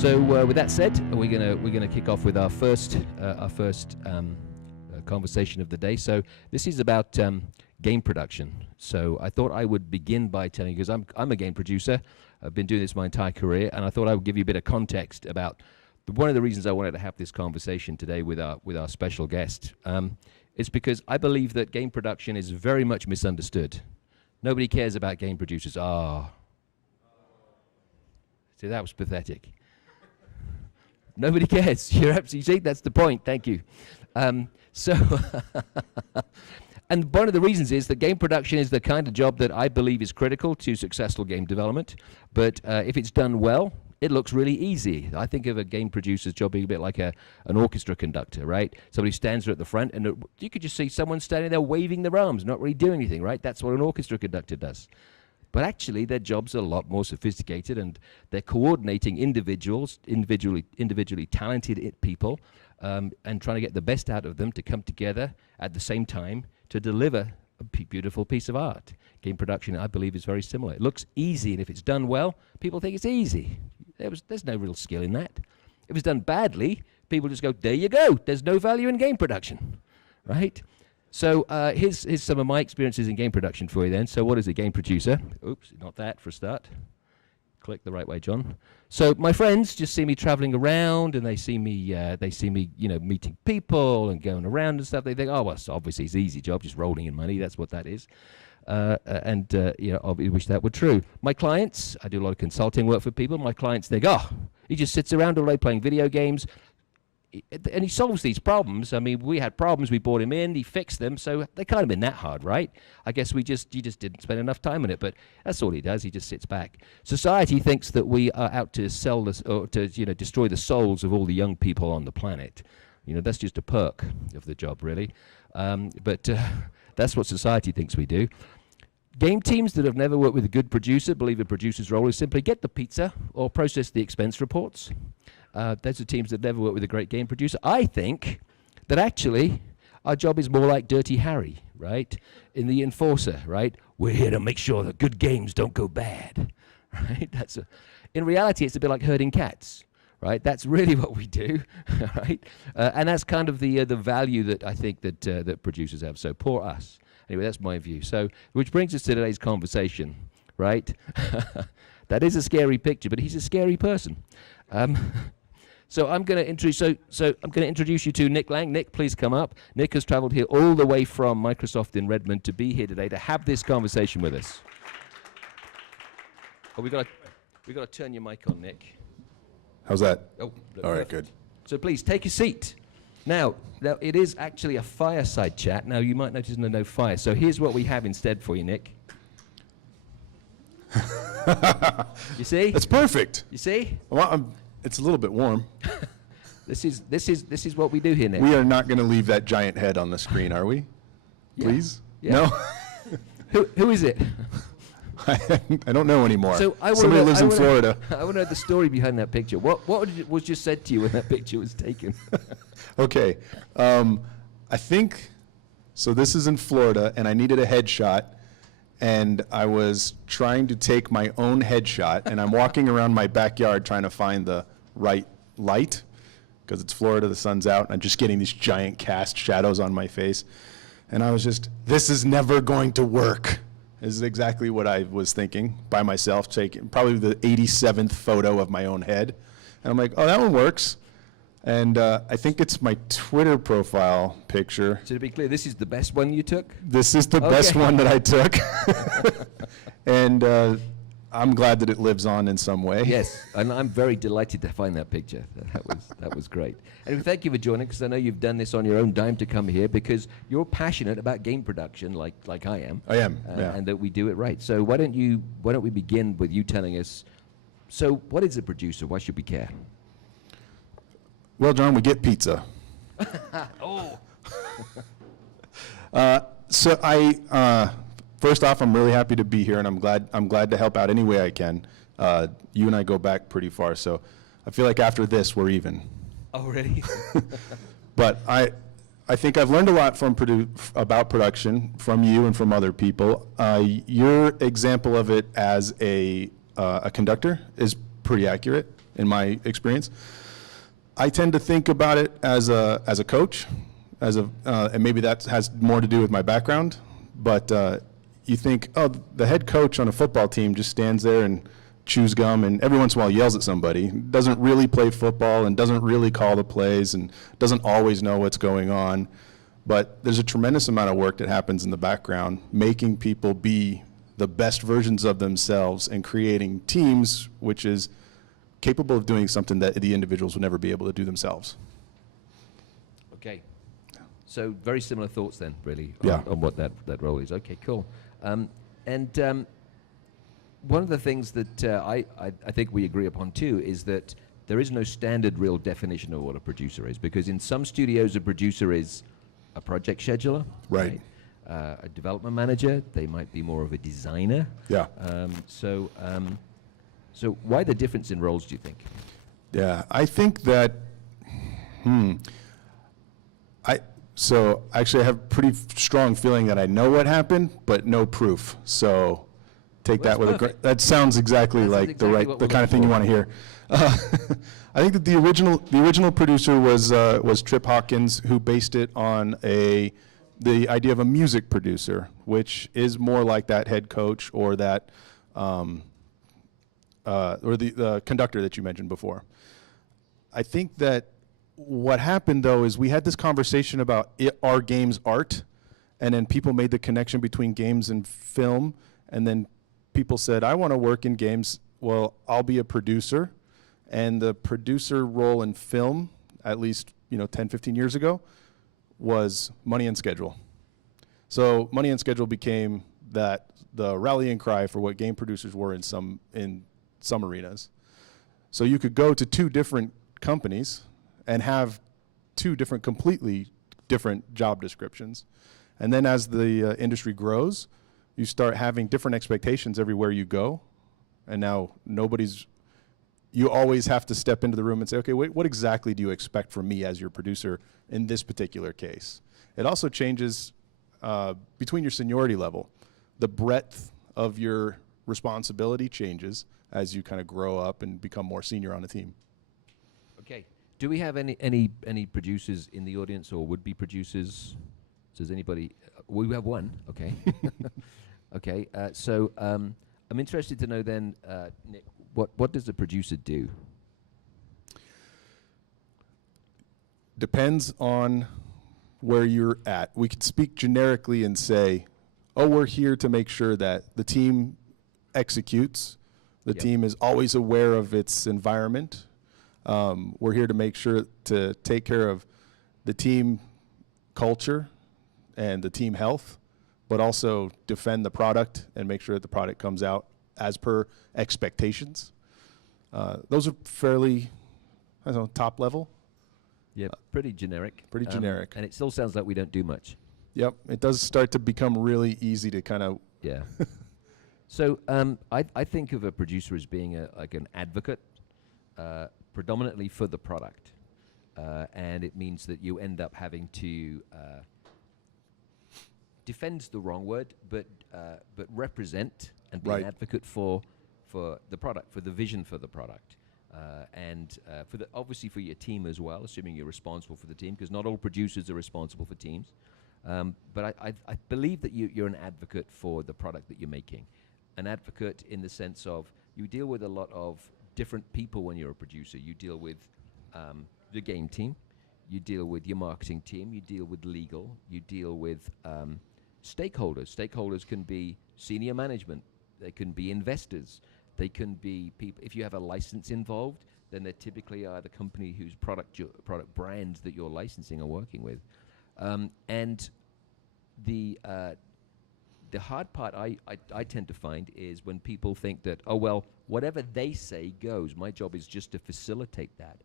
So with that said, we're gonna kick off with our first conversation of the day. So this is about game production. So I thought I would begin by telling you, because I'm a game producer. I've been doing this my entire career, and I thought I would give you a bit of context about one of the reasons I wanted to have this conversation today with our special guest. It's because I believe that game production is very much misunderstood. Nobody cares about game producers. See, that was pathetic. Nobody cares. You're absolutely, see, that's the point. Thank you. So, and one of the reasons is that game production is the kind of job that I believe is critical to successful game development. But if it's done well, it looks really easy. I think of a game producer's job being a bit like an orchestra conductor, right? Somebody stands there at the front, and you could just see someone standing there waving their arms, not really doing anything, right? That's what an orchestra conductor does. But actually, their jobs are a lot more sophisticated, and they're coordinating individually talented people, and trying to get the best out of them to come together at the same time to deliver a beautiful piece of art. Game production, I believe, is very similar. It looks easy, and if it's done well, people think it's easy. There's no real skill in that. If it's done badly, people just go, there you go. There's no value in game production, right? So here's some of my experiences in game production for you then. So what is a game producer? Oops, not that for a start. Click the right way, John. So my friends just see me traveling around, and they see me, you know, meeting people and going around and stuff. They think, oh, well, so obviously it's an easy job, just rolling in money. That's what that is. You know, I wish that were true. My clients, I do a lot of consulting work for people. My clients think, oh, he just sits around all day playing video games, and he solves these problems. I mean, we had problems, we brought him in, he fixed them, so they can't have been that hard, right? I guess you just didn't spend enough time on it, but that's all he does, he just sits back. Society thinks that we are out to sell this, or to, you know, destroy the souls of all the young people on the planet. You know, that's just a perk of the job, really. But that's what society thinks we do. Game teams that have never worked with a good producer believe a producer's role is simply get the pizza or process the expense reports. Those are teams that never work with a great game producer. I think that actually our job is more like Dirty Harry, right? In The Enforcer, right? We're here to make sure that good games don't go bad, right? In reality, it's a bit like herding cats, right? That's really what we do, right? And that's kind of the value that I think that producers have. So poor us. Anyway, that's my view. So, which brings us to today's conversation, right? That is a scary picture, but he's a scary person. So I'm going to introduce you to Nick Laing. Nick, please come up. Nick has traveled here all the way from Microsoft in Redmond to be here today to have this conversation with us. Oh, we got to turn your mic on, Nick. How's that? Oh, all right, good. So please take a seat. Now, it is actually a fireside chat. Now, you might notice no fire. So here's what we have instead for you, Nick. You see? That's perfect. You see? Well, it's a little bit warm. This is what we do here, Nick. We are not going to leave that giant head on the screen, are we? Yeah. Please? Yeah. No? Who is it? I don't know anymore. So somebody lives in Florida. I want to know the story behind that picture. What was just said to you when that picture was taken? Okay. I think, so this is in Florida, and I needed a headshot. And I was trying to take my own headshot, and I'm walking around my backyard trying to find the right light, because it's Florida, the sun's out, and I'm just getting these giant cast shadows on my face. And I was just, this is never going to work, is exactly what I was thinking by myself, taking probably the 87th photo of my own head. And I'm like, oh, that one works. And I think it's my Twitter profile picture. So to be clear, this is the best one you took? This is the best one that I took. And I'm glad that it lives on in some way. Yes, and I'm very delighted to find that picture. That was great. And thank you for joining, because I know you've done this on your own dime to come here, because you're passionate about game production, like I am. I am, yeah. And that we do it right. So why don't we begin with you telling us, so what is a producer? Why should we care? Well, John, we get pizza. Oh. So first off, I'm really happy to be here, and I'm glad to help out any way I can. You and I go back pretty far, so I feel like after this we're even. Oh, really? But I think I've learned a lot about production from you and from other people. Your example of it as a conductor is pretty accurate. in my experience. I tend to think about it as a coach, and maybe that has more to do with my background, but you think, oh, the head coach on a football team just stands there and chews gum and every once in a while yells at somebody, doesn't really play football and doesn't really call the plays and doesn't always know what's going on. But there's a tremendous amount of work that happens in the background, making people be the best versions of themselves and creating teams which is capable of doing something that the individuals would never be able to do themselves. Okay. So very similar thoughts then, really, Yeah. on what that role is. Okay, cool. One of the things that I think we agree upon too is that there is no standard real definition of what a producer is, because in some studios a producer is a project scheduler, Right. A development manager, they might be more of a designer. Yeah. So why the difference in roles, do you think? Yeah, I think that, so actually I have pretty strong feeling that I know what happened, but no proof. So take Well, that with a perfect. that sounds exactly That sounds like exactly what the we're kind of looking thing you for. want to hear. I think that the original producer was Trip Hawkins, who based it on the idea of a music producer, which is more like that head coach or that or the conductor that you mentioned before. I think that what happened, though, is we had this conversation about are games art, and then people made the connection between games and film, and then people said, I want to work in games. Well, I'll be a producer, and the producer role in film, at least 10, 15 years ago, was money and schedule. So money and schedule became the rallying cry for what game producers were in some arenas. So you could go to two different companies and have two completely different job descriptions. And then as the industry grows, you start having different expectations everywhere you go. And now you always have to step into the room and say, okay, wait, what exactly do you expect from me as your producer in this particular case? It also changes between your seniority level. The breadth of your responsibility changes as you kind of grow up and become more senior on a team. Okay. Do we have any producers in the audience or would-be producers? Does anybody? We have one. Okay. Okay. So I'm interested to know then, Nick, what does a producer do? Depends on where you're at. We could speak generically and say, oh, we're here to make sure that the team executes. The team is always aware of its environment. We're here to make sure to take care of the team culture and the team health, but also defend the product and make sure that the product comes out as per expectations. Those are fairly, top level. Yeah, pretty generic. Pretty generic. And it still sounds like we don't do much. Yep, it does start to become really easy to kind of. Yeah. So I think of a producer as being like an advocate, predominantly for the product. And it means that you end up having to defend's the wrong word, but represent and be an advocate for the product, for the vision for the product. And obviously for your team as well, assuming you're responsible for the team, because not all producers are responsible for teams. But I believe that you're an advocate for the product that you're making. An advocate in the sense of you deal with a lot of different people when you're a producer. You deal with the game team, you deal with your marketing team, you deal with legal, you deal with stakeholders. Stakeholders can be senior management, they can be investors, they can be people. If you have a license involved, then they typically are the company whose product brands that you're licensing or working with. And the hard part I tend to find is when people think that, oh, well, whatever they say goes. My job is just to facilitate that.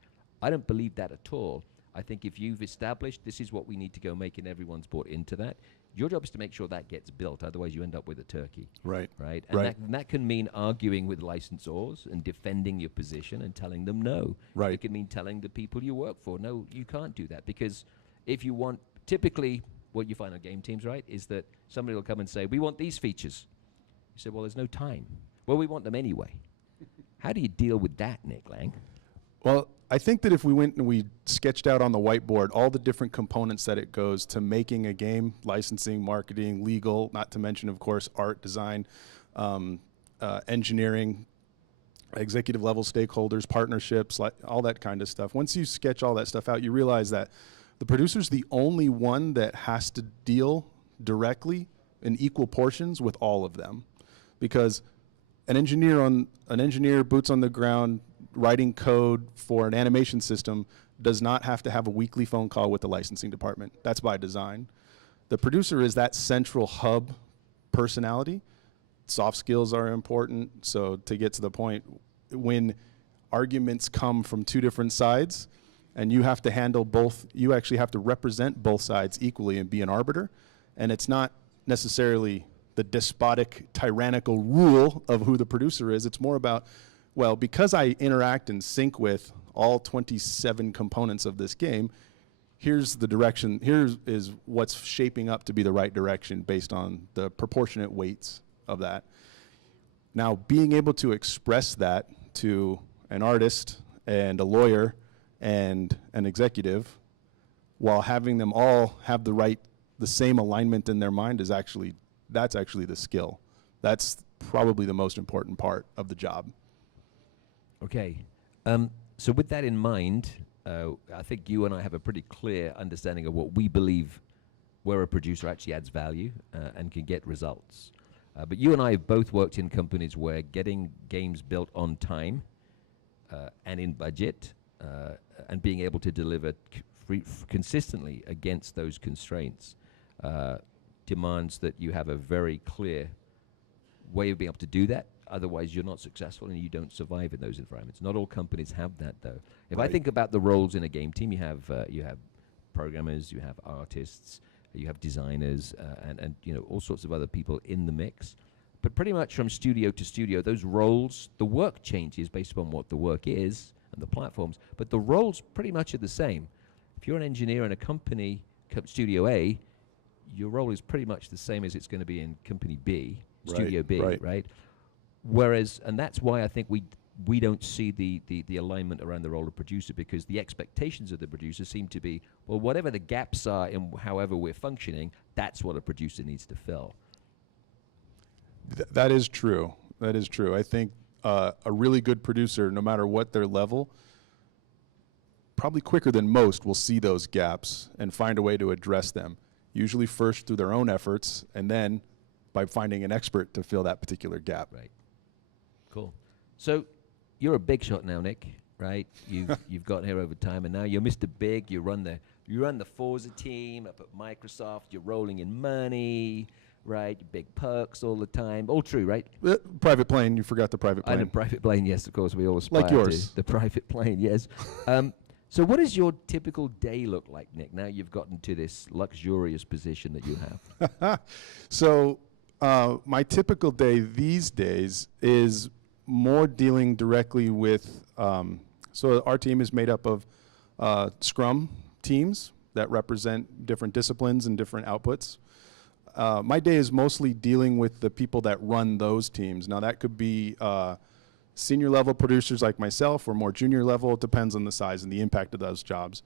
I don't believe that at all. I think if you've established this is what we need to go make and everyone's bought into that, your job is to make sure that gets built. Otherwise, you end up with a turkey. Right. Right. And that can mean arguing with licensors and defending your position and telling them no. Right. It can mean telling the people you work for, no, you can't do that. Because if you want, typically what you find on game teams, right, is that somebody will come and say, we want these features. You say, well, there's no time. Well, we want them anyway. How do you deal with that, Nick Laing? Well, I think that if we went and we sketched out on the whiteboard all the different components that it goes to making a game, licensing, marketing, legal, not to mention, of course, art, design, engineering, executive level stakeholders, partnerships, like all that kind of stuff. Once you sketch all that stuff out, you realize that the producer's the only one that has to deal directly in equal portions with all of them, because an engineer boots on the ground writing code for an animation system does not have to have a weekly phone call with the licensing department. That's by design. The producer is that central hub personality. Soft skills are important. So to get to the point, when arguments come from two different sides and you have to handle both, you actually have to represent both sides equally and be an arbiter. And it's not necessarily the despotic, tyrannical rule of who the producer is. It's more about, well, because I interact and sync with all 27 components of this game, here's the direction, here is what's shaping up to be the right direction based on the proportionate weights of that. Now, being able to express that to an artist and a lawyer and an executive while having them all have the same alignment in their mind is that's actually the skill. That's probably the most important part of the job. Okay. So with that in mind, I think you and I have a pretty clear understanding of what we believe where a producer actually adds value and can get results. But you and I have both worked in companies where getting games built on time and in budget and being able to deliver consistently against those constraints demands that you have a very clear way of being able to do that. Otherwise, you're not successful and you don't survive in those environments. Not all companies have that, though. If I think about the roles in a game team, you have programmers, you have artists, you have designers, and all sorts of other people in the mix. But pretty much from studio to studio, those roles, the work changes based upon what the work is and the platforms, but the roles pretty much are the same. If you're an engineer in a company, Studio A, your role is pretty much the same as it's going to be in Company B, Studio B, right? Whereas, and that's why I think we don't see the alignment around the role of producer, because the expectations of the producer seem to be, well, whatever the gaps are in however we're functioning, that's what a producer needs to fill. That is true. That is true. I think a really good producer, no matter what their level, probably quicker than most will see those gaps and find a way to address them, usually first through their own efforts and then by finding an expert to fill that particular gap. Right. Cool. So you're a big shot now, Nick, right? You've gotten here over time, and now you're Mr. Big. You run the Forza team up at Microsoft. You're rolling in money, right? Big perks all the time. All true, right? Private plane. You forgot the private plane. And a private plane, yes, of course. We all aspire like yours. to the private plane, yes. So what does your typical day look like, Nick, now you've gotten to this luxurious position that you have? So my typical day these days is more dealing directly with, so our team is made up of Scrum teams that represent different disciplines and different outputs. My day is mostly dealing with the people that run those teams. Now that could be senior level producers like myself or more junior level. It depends on the size and the impact of those jobs.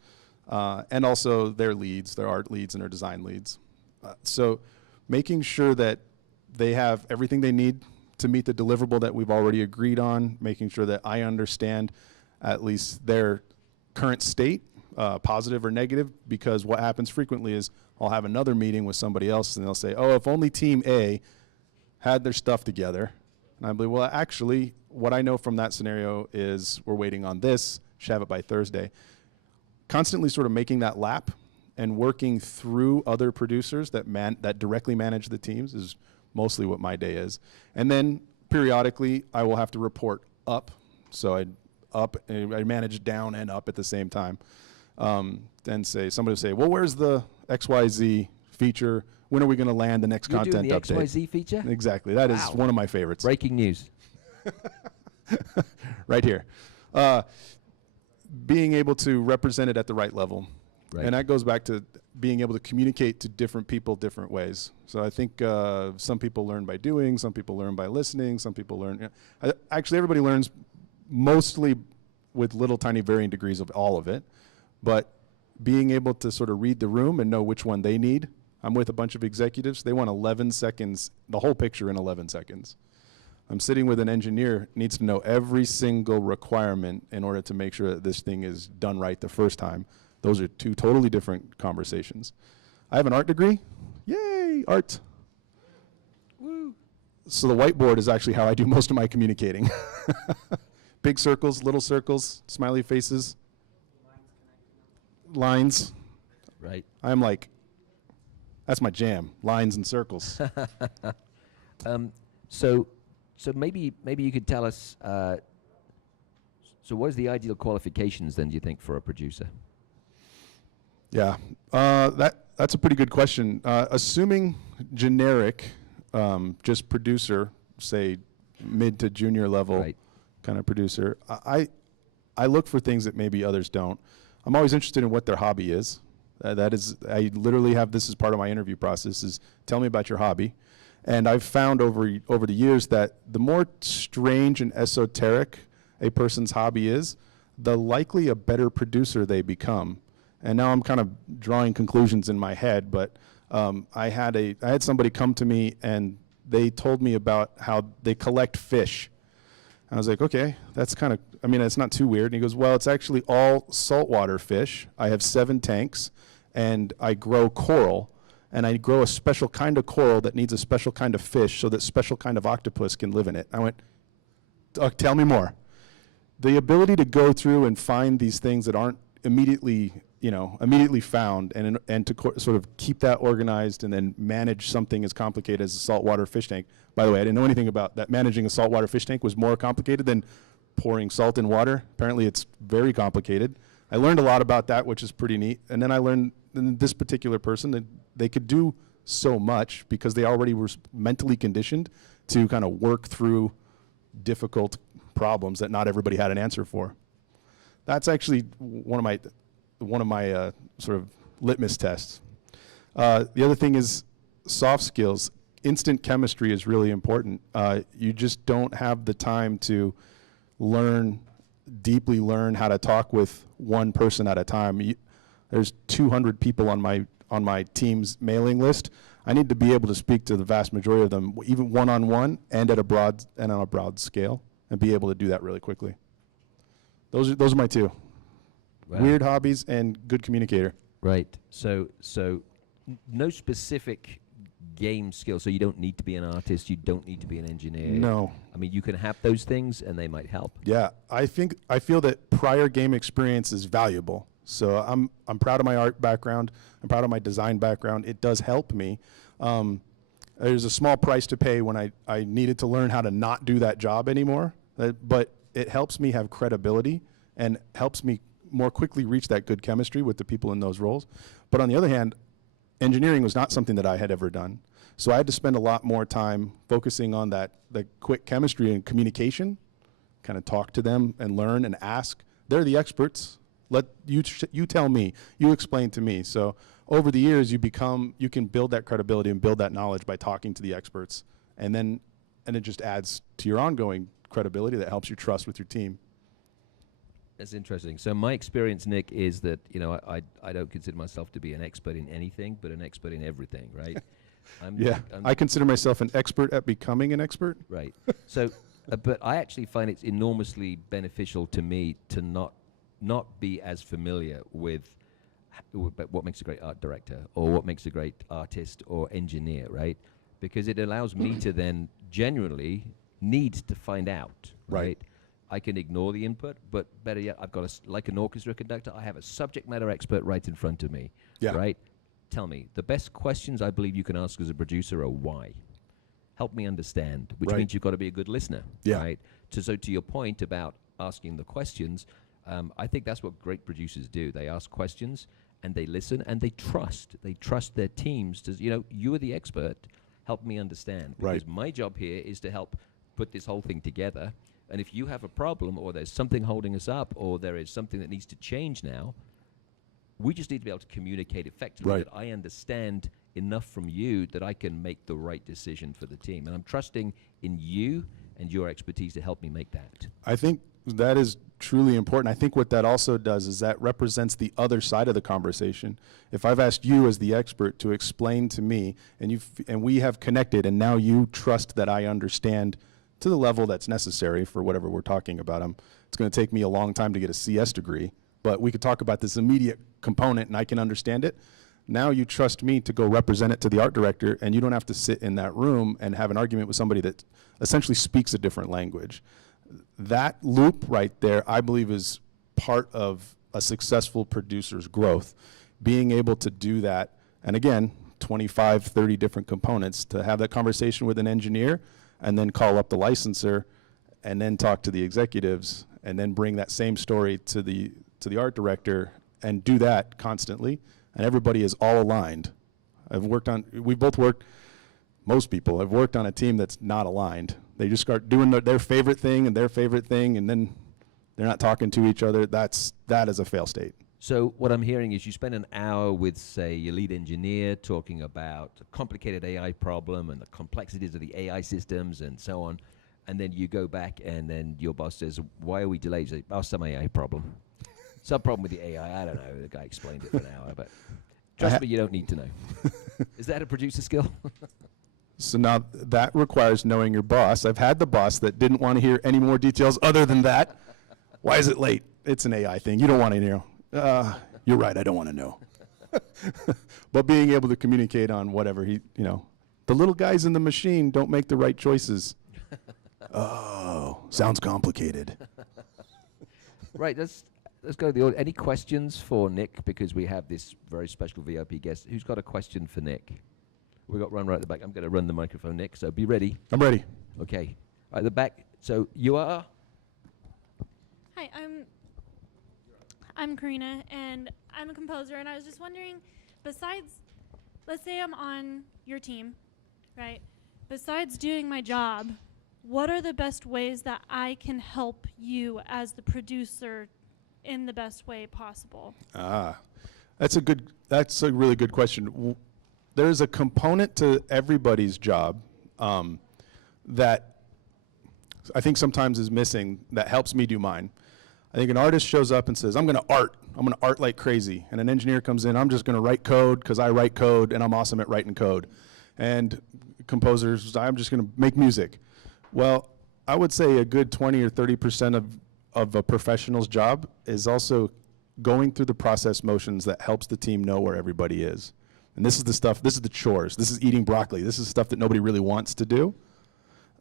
And also their leads, their art leads and their design leads. So making sure that they have everything they need to meet the deliverable that we've already agreed on, making sure that I understand at least their current state, positive or negative, because what happens frequently is I'll have another meeting with somebody else and they'll say, oh, if only team A had their stuff together. And I believe, well, actually, what I know from that scenario is we're waiting on this, should have it by Thursday. Constantly sort of making that lap and working through other producers that directly manage the teams is mostly what my day is. And then periodically I will have to report up. So I manage down and up at the same time. Then somebody will say, well, where's the XYZ feature? When are we going to land the next content update? update? XYZ feature? Exactly. That is one of my favorites. Breaking news. Right here. Being able to represent it at the right level. Right. And that goes back to being able to communicate to different people different ways. So I think some people learn by doing, some people learn by listening, some people learn. Actually, everybody learns mostly with little tiny varying degrees of all of it. But being able to sort of read the room and know which one they need. I'm with a bunch of executives. They want 11 seconds, the whole picture in 11 seconds. I'm sitting with an engineer, needs to know every single requirement in order to make sure that this thing is done right the first time. Those are two totally different conversations. I have an art degree. Yay, art. Woo. So the whiteboard is actually how I do most of my communicating. Big circles, little circles, smiley faces, lines. Right. I'm like, that's my jam, lines and circles. So maybe you could tell us. So what is the ideal qualifications then? Do you think for a producer? Yeah, that's a pretty good question. Assuming generic, just producer, say mid to junior level kind of producer, I look for things that maybe others don't. I'm always interested in what their hobby is. That is, I literally have this as part of my interview process, is tell me about your hobby. And I've found over the years that the more strange and esoteric a person's hobby is, the likely a better producer they become. And now I'm kind of drawing conclusions in my head, but I had somebody come to me and they told me about how they collect fish. I was like, okay, that's kind of, I mean, it's not too weird. And he goes, well, it's actually all saltwater fish. I have 7 tanks, and I grow coral, and I grow a special kind of coral that needs a special kind of fish so that special kind of octopus can live in it. I went, tell me more. The ability to go through and find these things that aren't immediately found, and to sort of keep that organized and then manage something as complicated as a saltwater fish tank. By the way, I didn't know anything about that. Managing a saltwater fish tank was more complicated than pouring salt in water. Apparently it's very complicated. I learned a lot about that, which is pretty neat. And then I learned in this particular person that they could do so much because they already were mentally conditioned to kind of work through difficult problems that not everybody had an answer for. That's actually one of my sort of litmus tests. The other thing is soft skills. Instant chemistry is really important. You just don't have the time to deeply learn how to talk with one person at a time. There's 200 people on my team's mailing list. I need to be able to speak to the vast majority of them, even one-on-one and on a broad scale, and be able to do that really quickly. Those are my two. Wow. Weird hobbies and good communicator. Right. So no specific game skill. So you don't need to be an artist. You don't need to be an engineer. No. I mean, you can have those things, and they might help. Yeah, I feel that prior game experience is valuable. So I'm proud of my art background. I'm proud of my design background. It does help me. There's a small price to pay when I needed to learn how to not do that job anymore. But it helps me have credibility and helps me more quickly reach that good chemistry with the people in those roles. But on the other hand, engineering was not something that I had ever done. So I had to spend a lot more time focusing on the quick chemistry and communication, kind of talk to them and learn and ask. They're the experts. Let you tell me, you explain to me. So over the years, you can build that credibility and build that knowledge by talking to the experts. And it just adds to your ongoing credibility that helps you trust with your team. That's interesting. So my experience, Nick, is that I don't consider myself to be an expert in anything, but an expert in everything, right? I consider myself an expert at becoming an expert. Right. So, but I actually find it's enormously beneficial to me to not be as familiar with what makes a great art director or what makes a great artist or engineer, right? Because it allows me to then genuinely need to find out, right? I can ignore the input, but better yet, I've got like an orchestra conductor, I have a subject matter expert right in front of me, right? Tell me, the best questions I believe you can ask as a producer are why? Help me understand, which means you've got to be a good listener, right? So to your point about asking the questions, I think that's what great producers do. They ask questions, and they listen, and they trust. They trust their teams to, you are the expert, help me understand. Because my job here is to help put this whole thing together. And if you have a problem, or there's something holding us up, or there is something that needs to change now, we just need to be able to communicate effectively that I understand enough from you that I can make the right decision for the team. And I'm trusting in you and your expertise to help me make that. I think That is truly important. I think what that also does is that represents the other side of the conversation. If I've asked you as the expert to explain to me, and we have connected, and now you trust that I understand to the level that's necessary for whatever we're talking about. It's going to take me a long time to get a CS degree, but we could talk about this immediate component and I can understand it. Now you trust me to go represent it to the art director, and you don't have to sit in that room and have an argument with somebody that essentially speaks a different language. That loop right there, I believe, is part of a successful producer's growth. Being able to do that, and again, 25, 30 different components, to have that conversation with an engineer and then call up the licensor and then talk to the executives and then bring that same story to the art director and do that constantly, and everybody is all aligned. Most people have worked on a team that's not aligned. They just start doing their favorite thing, and then they're not talking to each other. That is a fail state. So what I'm hearing is you spend an hour with, say, your lead engineer talking about a complicated AI problem and the complexities of the AI systems and so on, and then you go back and then your boss says, why are we delayed? You say, oh, some AI problem. Some problem with the AI, I don't know. The guy explained it for an hour, but trust me, you don't need to know. Is that a producer skill? So now that requires knowing your boss. I've had the boss that didn't want to hear any more details other than that. Why is it late? It's an AI thing. You don't want to know. You're right, I don't want to know. But being able to communicate on whatever the little guys in the machine don't make the right choices. Oh, sounds complicated. Right, let's go to the audience. Any questions for Nick? Because we have this very special VIP guest. Who's got a question for Nick? We've got one right at the back. I'm going to run the microphone, Nick, so be ready. I'm ready. Okay. Right at the back. So you are? Hi, I'm Karina, and I'm a composer, and I was just wondering, besides, let's say I'm on your team, right? Besides doing my job, what are the best ways that I can help you as the producer in the best way possible? That's a really good question. There's a component to everybody's job that I think sometimes is missing that helps me do mine. I think an artist shows up and says, I'm going to art like crazy. And an engineer comes in, I'm just going to write code because I write code and I'm awesome at writing code. And composers, I'm just going to make music. Well, I would say a good 20 or 30% of a professional's job is also going through the process motions that helps the team know where everybody is. And this is the chores. This is eating broccoli. This is stuff that nobody really wants to do.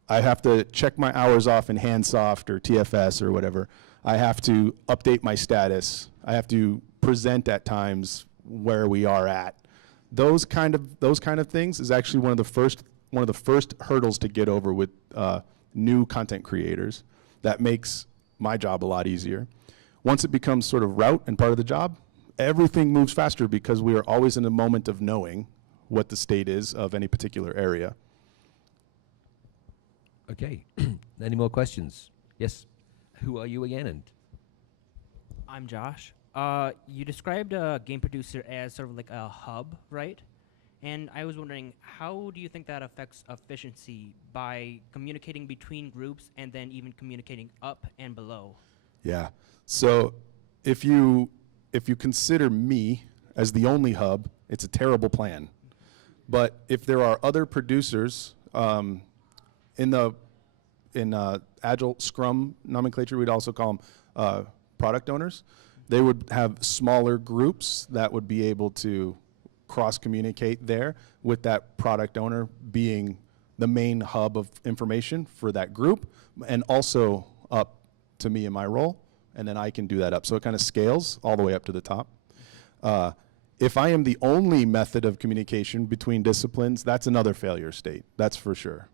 I have to check my hours off in Handsoft or TFS or whatever. I have to update my status. I have to present at times where we are at. Those kind of things is actually one of the first hurdles to get over with new content creators. That makes my job a lot easier. Once it becomes sort of route and part of the job, everything moves faster because we are always in a moment of knowing what the state is of any particular area. Okay. Any more questions? Yes. Who are you again? And I'm Josh. You described a game producer as sort of like a hub, right? And I was wondering, how do you think that affects efficiency by communicating between groups and then even communicating up and below? Yeah. So if you consider me as the only hub, it's a terrible plan. But if there are other producers in Agile Scrum nomenclature, we'd also call them product owners. They would have smaller groups that would be able to cross-communicate there, with that product owner being the main hub of information for that group, and also up to me in my role, and then I can do that up. So it kind of scales all the way up to the top. If I am the only method of communication between disciplines, that's another failure state, that's for sure.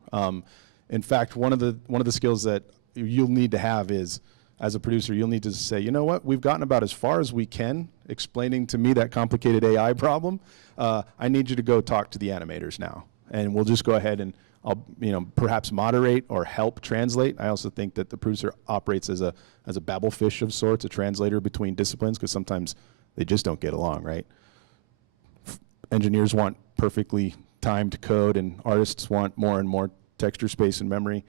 In fact, one of the skills that you'll need to have is, as a producer, you'll need to say, you know what, we've gotten about as far as we can explaining to me that complicated AI problem. I need you to go talk to the animators now. And we'll just go ahead and I'll perhaps moderate or help translate. I also think that the producer operates as a babblefish of sorts, a translator between disciplines, because sometimes they just don't get along, right? Engineers want perfectly timed code, and artists want more and more texture space and memory.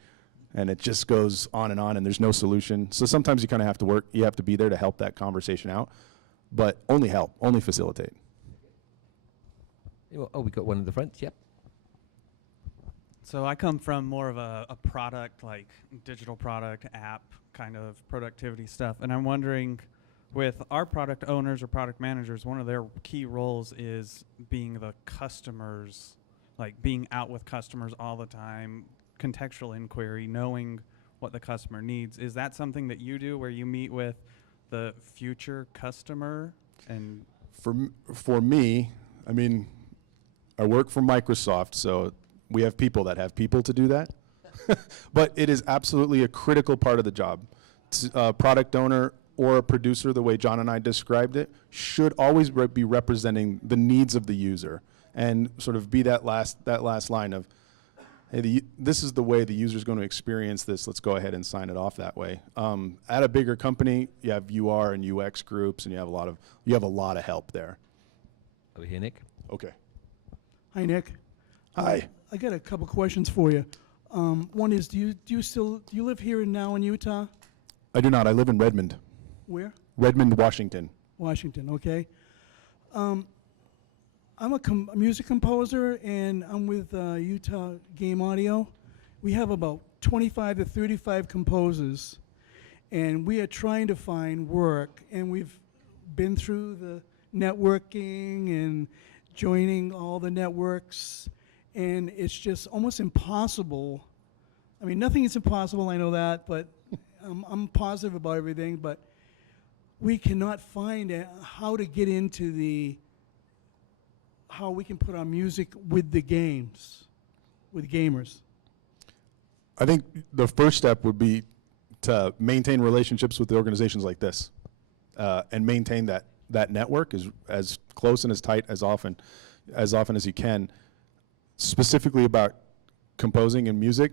and it just goes on, and there's no solution. So sometimes you kind of have to you have to be there to help that conversation out, but only help, only facilitate. Oh, we got one in the front. Yep. So I come from more of a product, like digital product, app kind of productivity stuff. And I'm wondering, with our product owners or product managers, one of their key roles is being the customers, like being out with customers all the time, contextual inquiry, knowing what the customer needs. Is that something that you do where you meet with the future customer? And For me, I mean, I work for Microsoft, so we have people that have people to do that. But it is absolutely a critical part of the job. A product owner or a producer, the way John and I described it, should always be representing the needs of the user and sort of be that last line of, hey, this is the way the user is going to experience this. Let's go ahead and sign it off that way. At a bigger company, you have UR and UX groups, and you have a lot of help there. Over here, Nick. Okay. Hi, Nick. Hi. I got a couple questions for you. One is, do you live here now in Utah? I do not. I live in Redmond. Where? Redmond, Washington. Washington. Okay. I'm a music composer, and I'm with Utah Game Audio. We have about 25 to 35 composers, and we are trying to find work. And we've been through the networking and joining all the networks, and it's just almost impossible. I mean, nothing is impossible, I know that, but I'm positive about everything, but we cannot find how to get into how we can put our music with the games, with gamers. I think the first step would be to maintain relationships with the organizations like this, and maintain that network as close and as tight as often as you can. Specifically about composing and music,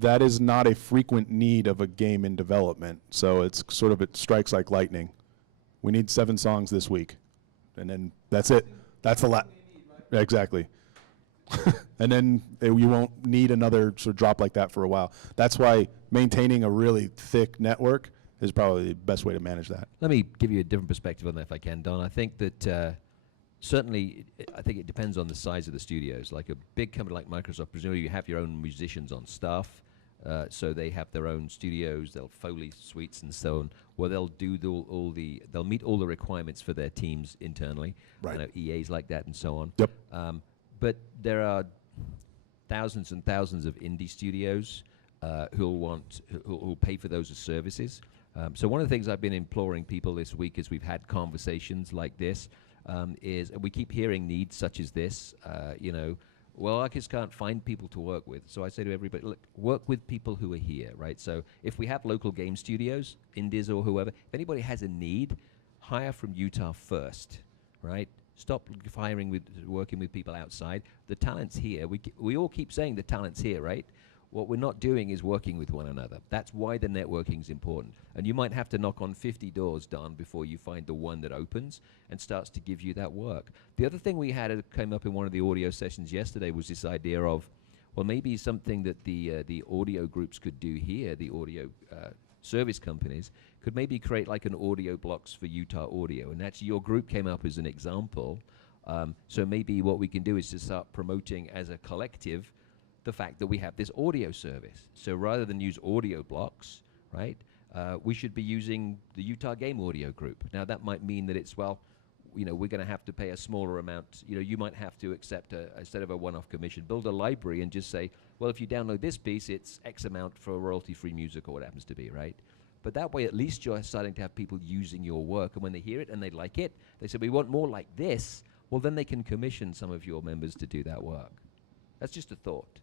that is not a frequent need of a game in development. So it's sort of, it strikes like lightning. We need 7 songs this week, and then that's it. That's a lot. Exactly. And then you won't need another sort of drop like that for a while. That's why maintaining a really thick network is probably the best way to manage that. Let me give you a different perspective on that if I can, Don. I think that certainly, I think it depends on the size of the studios. Like a big company like Microsoft, presumably you have your own musicians on staff, so they have their own studios, they'll Foley suites and so on, where they'll do they'll meet all the requirements for their teams internally. Right. I know EA's like that and so on. Yep. But there are thousands and thousands of indie studios who'll pay for those as services. So one of the things I've been imploring people this week as we've had conversations like this is we keep hearing needs such as this. Well, I just can't find people to work with. So I say to everybody, look, work with people who are here, right? So if we have local game studios, indies or whoever, if anybody has a need, hire from Utah first, right? Stop working with people outside. The talent's here. We all keep saying the talent's here, right? What we're not doing is working with one another. That's why the networking is important. And you might have to knock on 50 doors, Don, before you find the one that opens and starts to give you that work. The other thing we had came up in one of the audio sessions yesterday was this idea of, well, maybe something that the audio groups could do here, the audio service companies, could maybe create like an audio blocks for Utah Audio. And actually your group came up as an example. So maybe what we can do is to start promoting as a collective the fact that we have this audio service. So rather than use audio blocks, right, we should be using the Utah Game Audio Group. Now that might mean that it's, well, we're going to have to pay a smaller amount. You might have to accept, instead of a one-off commission, build a library and just say, well, if you download this piece, it's X amount for royalty-free music or what happens to be, right? But that way, at least you're starting to have people using your work, and when they hear it and they like it, they say, we want more like this. Well, then they can commission some of your members to do that work. That's just a thought,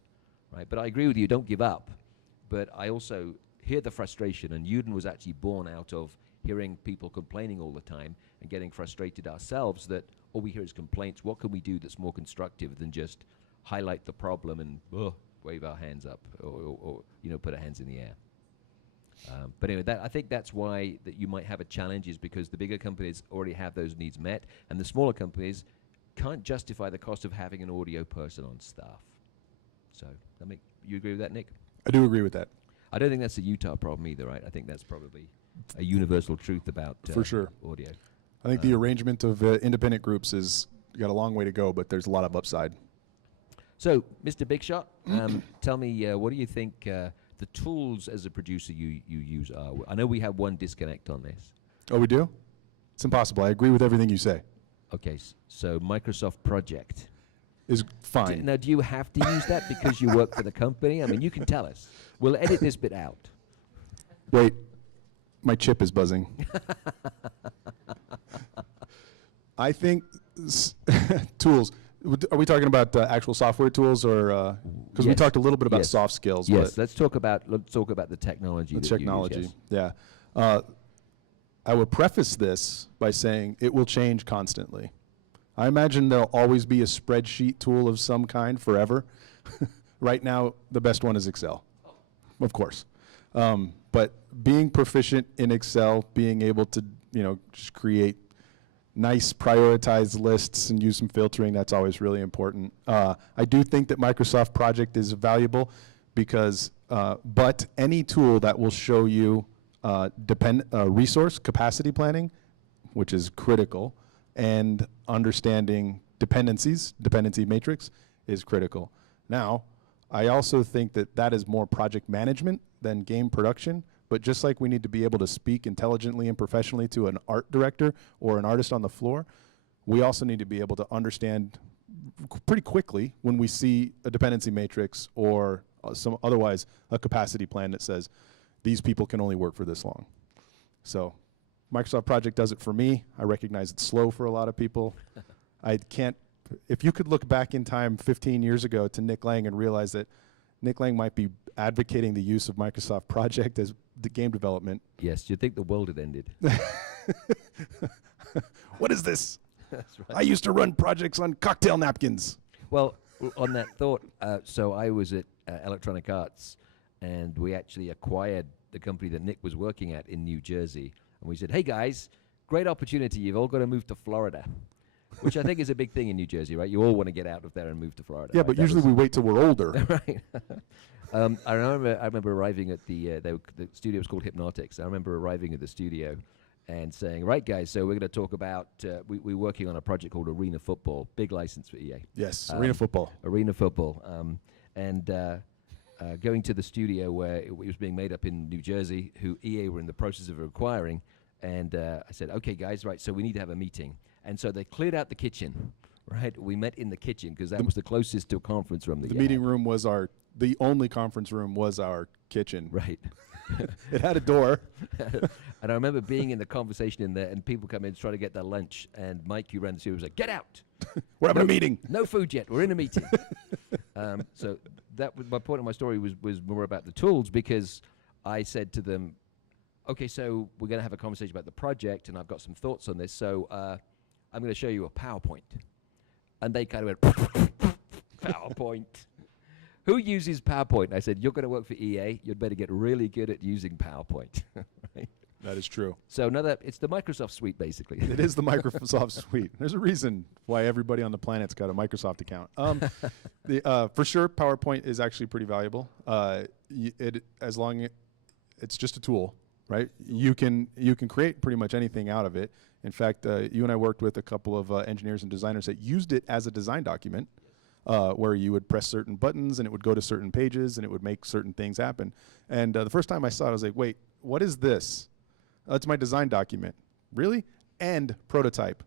right? But I agree with you, don't give up. But I also hear the frustration, and UDEN was actually born out of hearing people complaining all the time and getting frustrated ourselves that all we hear is complaints. What can we do that's more constructive than just highlight the problem and wave our hands up or put our hands in the air? But anyway, I think that's why that you might have a challenge, is because the bigger companies already have those needs met, and the smaller companies can't justify the cost of having an audio person on staff. So, you agree with that, Nick? I do agree with that. I don't think that's a Utah problem either, right? I think that's probably a universal truth about For sure. audio. I think the arrangement of independent groups is got a long way to go, but there's a lot of upside. So, Mr. Big Shot, tell me, what do you think the tools as a producer you use are? I know we have one disconnect on this. Oh, we do? It's impossible. I agree with everything you say. Okay, so Microsoft Project. Is fine. Now, do you have to use that because you work for the company? I mean, you can tell us. We'll edit this bit out. Wait, my chip is buzzing. I think tools. Are we talking about actual software tools, or because we Yes. talked a little bit about Yes. soft skills? Yes, but let's talk about the technology. the that you use, technology. yes. Yeah. I would preface this by saying it will change constantly. I imagine there'll always be a spreadsheet tool of some kind forever. Right now, the best one is Excel, of course. But being proficient in Excel, being able to, just create nice prioritized lists and use some filtering, that's always really important. I do think that Microsoft Project is valuable because, but any tool that will show you resource capacity planning, which is critical, and understanding dependency matrix is critical. Now, I also think that that is more project management than game production, but just like we need to be able to speak intelligently and professionally to an art director or an artist on the floor, we also need to be able to understand pretty quickly when we see a dependency matrix or otherwise a capacity plan that says these people can only work for this long. So Microsoft Project does it for me. I recognize it's slow for a lot of people. I can't, if you could look back in time 15 years ago to Nick Laing and realize that Nick Laing might be advocating the use of Microsoft Project as the game development. Yes, you'd think the world had ended. What is this? That's right. I used to run projects on cocktail napkins. Well, on that thought, so I was at Electronic Arts, and we actually acquired the company that Nick was working at in New Jersey. And we said, hey, guys, great opportunity. You've all got to move to Florida, which I think is a big thing in New Jersey, right? You all want to get out of there and move to Florida. Yeah, right? but That usually was we wait till we're older. right. I remember arriving at the studio was called Hypnotix. I remember arriving at the studio and saying, right, guys, so we're going to talk about, we're working on a project called Arena Football, big license for EA. Yes, arena football. Arena Football. And going to the studio where it was being made up in New Jersey, who EA were in the process of acquiring. And I said, okay, guys, right, so we need to have a meeting. And so they cleared out the kitchen, right? We met in the kitchen because that was the closest to a conference room. The meeting room was the only conference room was our kitchen. Right. It had a door. And I remember being in the conversation in there, and people come in to try to get their lunch, and Mike, who ran the studio, was like, get out. We're having a meeting. No food yet. We're in a meeting. So that was my point of my story was more about the tools, because I said to them, okay, so we're going to have a conversation about the project, and I've got some thoughts on this. So I'm going to show you a PowerPoint. And they kind of went, PowerPoint. Who uses PowerPoint? I said, you're going to work for EA. You'd better get really good at using PowerPoint. Right? That is true. So it's the Microsoft suite, basically. It is the Microsoft suite. There's a reason why everybody on the planet's got a Microsoft account. For sure, PowerPoint is actually pretty valuable. It's just a tool, right? You can create pretty much anything out of it. In fact, you and I worked with a couple of engineers and designers that used it as a design document, where you would press certain buttons and it would go to certain pages and it would make certain things happen. And the first time I saw it, I was like, wait, what is this? It's my design document. Really? And prototype.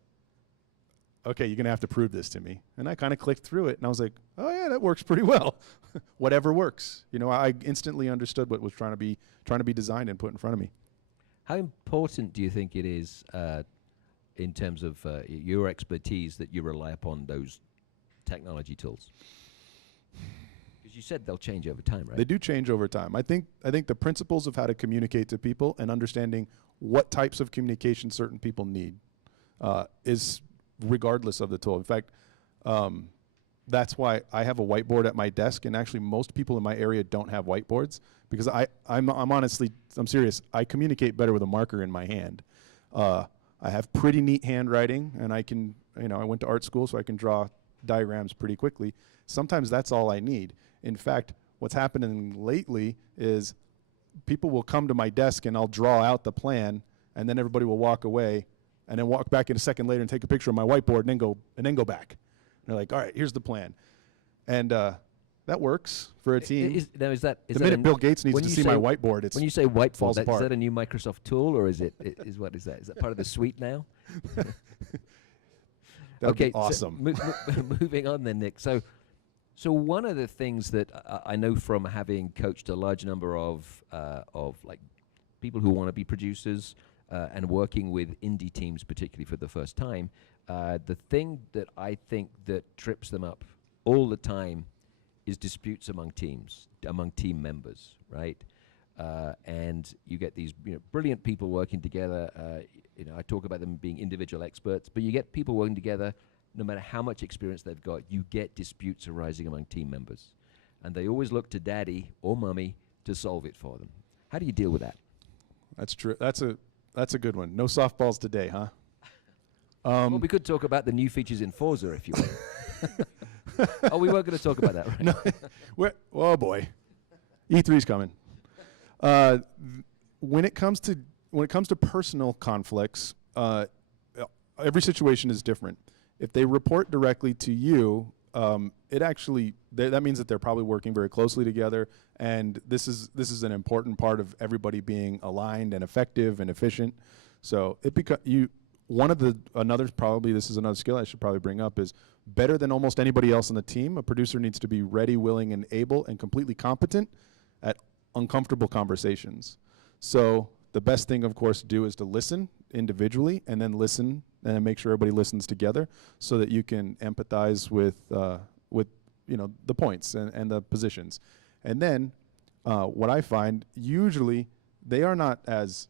Okay, you're going to have to prove this to me. And I kind of clicked through it, and I was like, oh, yeah, that works pretty well. Whatever works. I instantly understood what was trying to be designed and put in front of me. How important do you think it is in terms of your expertise that you rely upon those technology tools? Because you said they'll change over time, right? They do change over time. I think the principles of how to communicate to people and understanding what types of communication certain people need is regardless of the tool. In fact, that's why I have a whiteboard at my desk, and actually most people in my area don't have whiteboards, because I'm serious. I communicate better with a marker in my hand. I have pretty neat handwriting, and I went to art school, so I can draw diagrams pretty quickly. Sometimes that's all I need. In fact, what's happening lately is people will come to my desk and I'll draw out the plan, and then everybody will walk away, and then walk back in a second later and take a picture of my whiteboard, and then go back. And they're like, all right, here's the plan, and that works for a team. Is the that minute a- Bill Gates needs when to you see say- my whiteboard, it's when you say whiteboard, falls is apart. that a new Microsoft tool, or is it what is that? Is that part of the suite now? that'd be so awesome. moving on then, Nick. So one of the things that I know from having coached a large number of like people who want to be producers and working with indie teams, particularly for the first time, the thing that I think that trips them up all the time is disputes among teams, among team members, right? And you get these brilliant people working together. I talk about them being individual experts, but you get people working together. No matter how much experience they've got, you get disputes arising among team members, and they always look to daddy or mummy to solve it for them. How do you deal with that? That's true. That's a good one. No softballs today, huh? Well, we could talk about the new features in Forza if you want. Oh, we weren't going to talk about that, right? No, oh boy, E3's coming. When it comes to personal conflicts, every situation is different. If they report directly to you, it actually that means that they're probably working very closely together, and this is an important part of everybody being aligned and effective and efficient. So this is another skill I should probably bring up is better than almost anybody else on the team. A producer needs to be ready, willing, and able, and completely competent at uncomfortable conversations. So the best thing, of course, to do is to listen individually, and then listen and make sure everybody listens together, so that you can empathize with the points and the positions. And then what I find, usually they are not as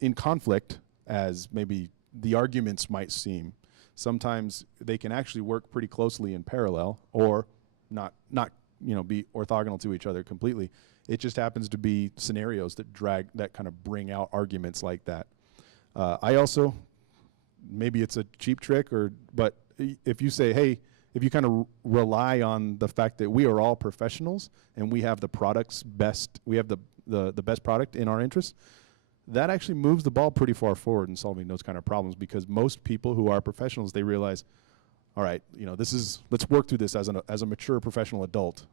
in conflict as maybe the arguments might seem. Sometimes they can actually work pretty closely in parallel, or not be orthogonal to each other completely. It just happens to be scenarios that kind of bring out arguments like that. I also, maybe it's a cheap trick, but if you say, hey, if you kind of rely on the fact that we are all professionals and we have the the best product in our interest, that actually moves the ball pretty far forward in solving those kind of problems, because most people who are professionals, they realize, all right, let's work through this as a mature professional adult.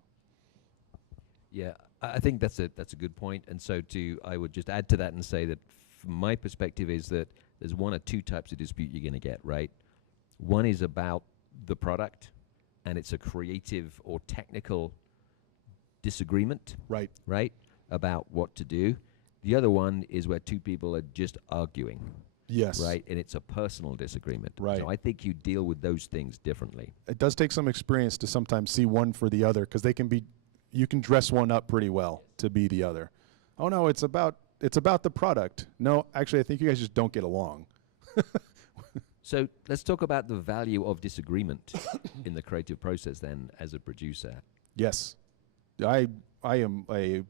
Yeah, I think that's a good point. And so I would just add to that and say that from my perspective is that there's one or two types of dispute you're going to get, right? One is about the product, and it's a creative or technical disagreement, right, about what to do. The other one is where two people are just arguing. Yes. Right, and it's a personal disagreement. Right. So I think you deal with those things differently. It does take some experience to sometimes see one for the other, because you can dress one up pretty well to be the other. Oh no, it's about the product. No, actually, I think you guys just don't get along. So let's talk about the value of disagreement in the creative process then as a producer. Yes. I am a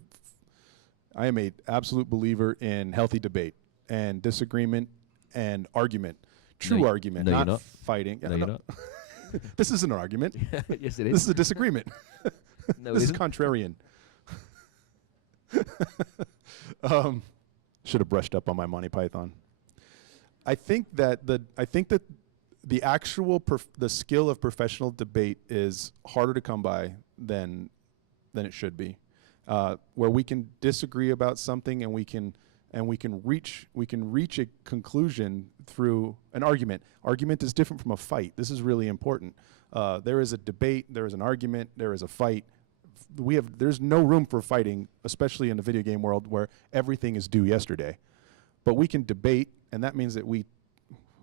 absolute believer in healthy debate and disagreement and argument. True argument, no, you're not not. fighting. No, you're not. This isn't an argument. Yes, it is. This is a disagreement. No, This it is isn't. contrarian. Should have brushed up on my Monty Python. I think that the actual the skill of professional debate is harder to come by than it should be, where we can disagree about something and we can reach a conclusion through an argument. Argument is different from a fight. This is really important. There is a debate, there is an argument, there is a fight. There's no room for fighting, especially in the video game world where everything is due yesterday. But we can debate, and that means that we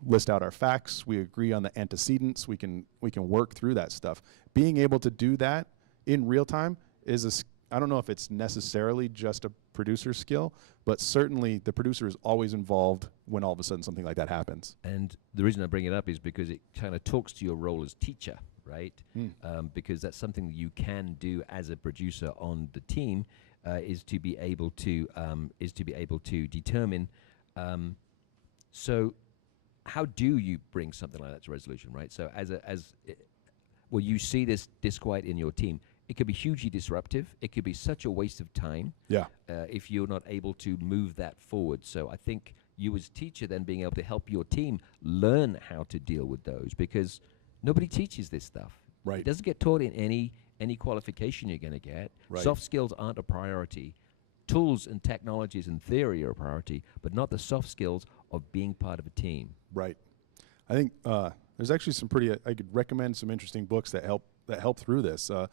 list out our facts, we agree on the antecedents, we can work through that stuff. Being able to do that in real time is I don't know if it's necessarily just a producer skill, but certainly the producer is always involved when all of a sudden something like that happens. And the reason I bring it up is because it kind of talks to your role as teacher, right? Because that's something that you can do as a producer on the team, is to be able to determine. So, how do you bring something like that to resolution, right? So, well, you see this disquiet in your team. it could be hugely disruptive. It could be such a waste of time Yeah. if you're not able to move that forward. So I think you as a teacher then being able to help your team learn how to deal with those, because nobody teaches this stuff. Right. It doesn't get taught in any qualification you're going to get. Right. Soft skills aren't a priority. Tools and technologies and theory are a priority, but not the soft skills of being part of a team. Right. I think there's actually some pretty. I could recommend some interesting books that help through this. I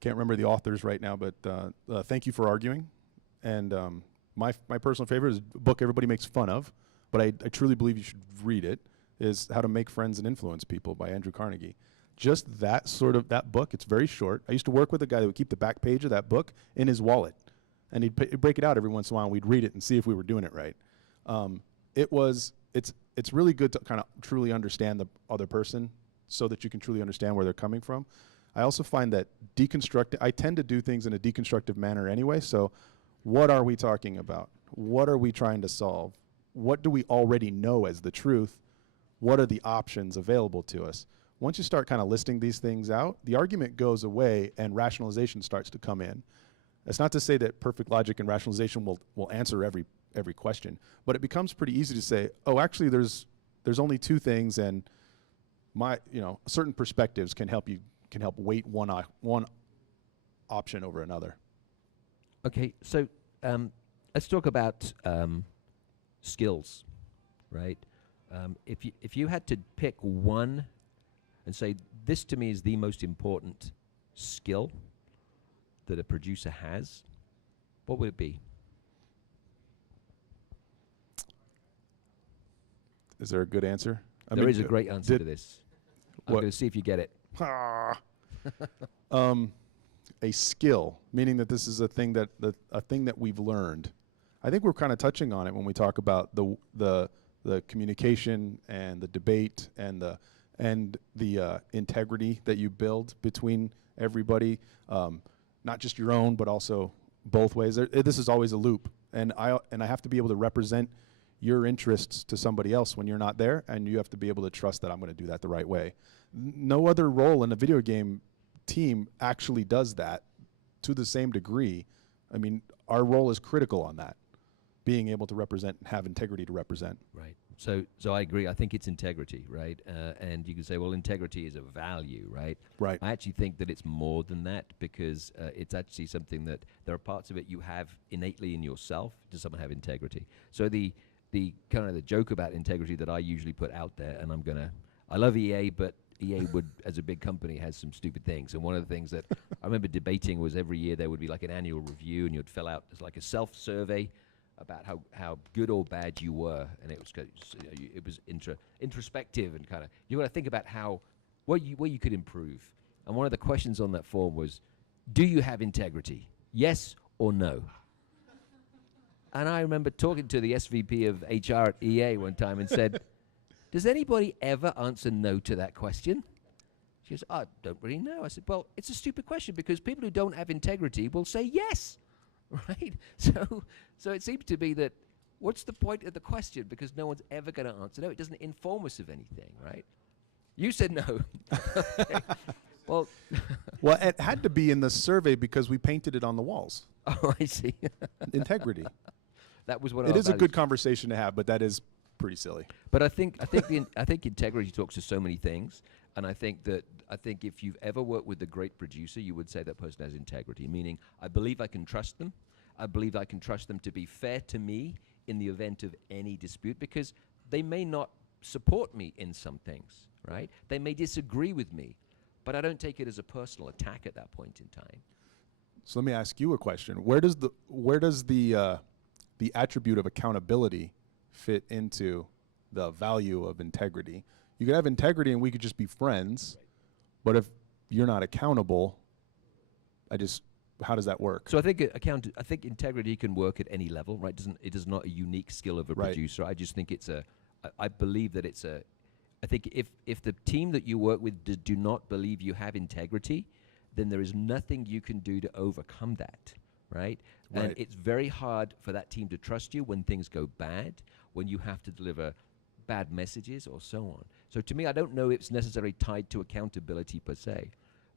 can't remember the authors right now, but Thank You for Arguing, and my personal favorite is a book everybody makes fun of, but I truly believe you should read it. Is How to Make Friends and Influence People by Andrew Carnegie. Just that that book. It's very short. I used to work with a guy that would keep the back page of that book in his wallet, and he'd break it out every once in a while, and we'd read it and see if we were doing it right. It's really good to kind of truly understand the other person so that you can truly understand where they're coming from. I also find that I tend to do things in a deconstructive manner anyway, so what are we talking about? What are we trying to solve? What do we already know as the truth? What are the options available to us? Once you start kind of listing these things out, the argument goes away and rationalization starts to come in. That's not to say that perfect logic and rationalization will answer every question, but it becomes pretty easy to say, oh, actually there's only two things, and certain perspectives can help weight one option over another. Okay, so let's talk about skills, right? If you had to pick one and say, this to me is the most important skill that a producer has, what would it be? Is there a good answer? There is a great answer to this. I'm going to see if you get it. A skill, meaning that this is a thing that we've learned. I think we're kind of touching on it when we talk about the communication and the debate and the integrity that you build between everybody, not just your own, but also both ways. This is always a loop, and I have to be able to represent your interests to somebody else when you're not there, and you have to be able to trust that I'm going to do that the right way. No other role in a video game team actually does that to the same degree. I mean, our role is critical on that, being able to represent and have integrity to represent. Right. So I agree. I think it's integrity, right? And you can say, well, integrity is a value, right? Right. I actually think that it's more than that, because it's actually something that there are parts of it you have innately in yourself. Does someone have integrity? So the kind of the joke about integrity that I usually put out there, and I love EA, but EA would, as a big company, has some stupid things. And one of the things that I remember debating was every year there would be like an annual review, and you'd fill out like a self-survey about how good or bad you were, and it was introspective, and kind of you got to think about where you could improve. And one of the questions on that form was, do you have integrity? Yes or no? And I remember talking to the SVP of HR at EA one time and said, does anybody ever answer no to that question? She goes, I don't really know. I said, well, it's a stupid question, because people who don't have integrity will say yes, right? So it seems to be that what's the point of the question, because no one's ever going to answer no. It doesn't inform us of anything, right? You said no. Okay. Well, it had to be in the survey because we painted it on the walls. Oh, I see. Integrity. That was what it is a good conversation to have, but that is pretty silly. But I think integrity talks to so many things, and I think if you've ever worked with a great producer, you would say that person has integrity. Meaning, I believe I can trust them. I believe I can trust them to be fair to me in the event of any dispute, because they may not support me in some things, right? They may disagree with me, but I don't take it as a personal attack at that point in time. So let me ask you a question. Where does the attribute of accountability fit into the value of integrity? You could have integrity and we could just be friends, but if you're not accountable, how does that work? So I think I think integrity can work at any level, right? It is not a unique skill of a producer. I just think I believe that I think if the team that you work with do not believe you have integrity, then there is nothing you can do to overcome that, right? And it's very hard for that team to trust you when things go bad, when you have to deliver bad messages or so on. So to me, I don't know if it's necessarily tied to accountability per se,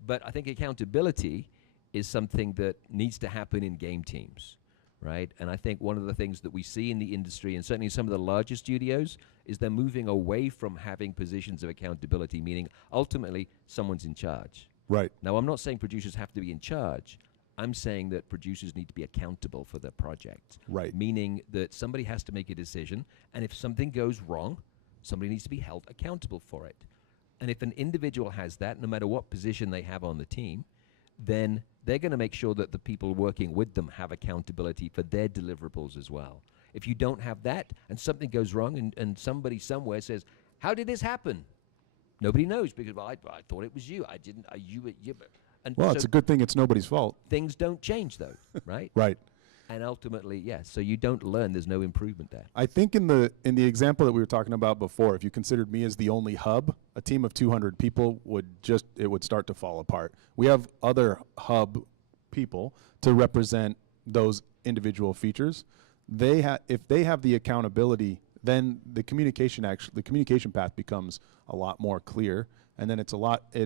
but I think accountability is something that needs to happen in game teams, right? And I think one of the things that we see in the industry, and certainly some of the larger studios, is they're moving away from having positions of accountability, meaning ultimately someone's in charge. Right. Now, I'm not saying producers have to be in charge. I'm saying that producers need to be accountable for their project. Right. Meaning that somebody has to make a decision, and if something goes wrong, somebody needs to be held accountable for it. And if an individual has that, no matter what position they have on the team, then they're going to make sure that the people working with them have accountability for their deliverables as well. If you don't have that and something goes wrong and somebody somewhere says, how did this happen? Nobody knows because, well, I thought it was you. I didn't. You. And Well, so it's a good thing it's nobody's fault. things don't change, though, right? Right. And ultimately, yeah, so you don't learn. There's no improvement there. I think in the example that we were talking about before, if you considered me as the only hub, a team of 200 people would start to fall apart. We have other hub people to represent those individual features. If they have the accountability, then the communication path becomes a lot more clear, and then it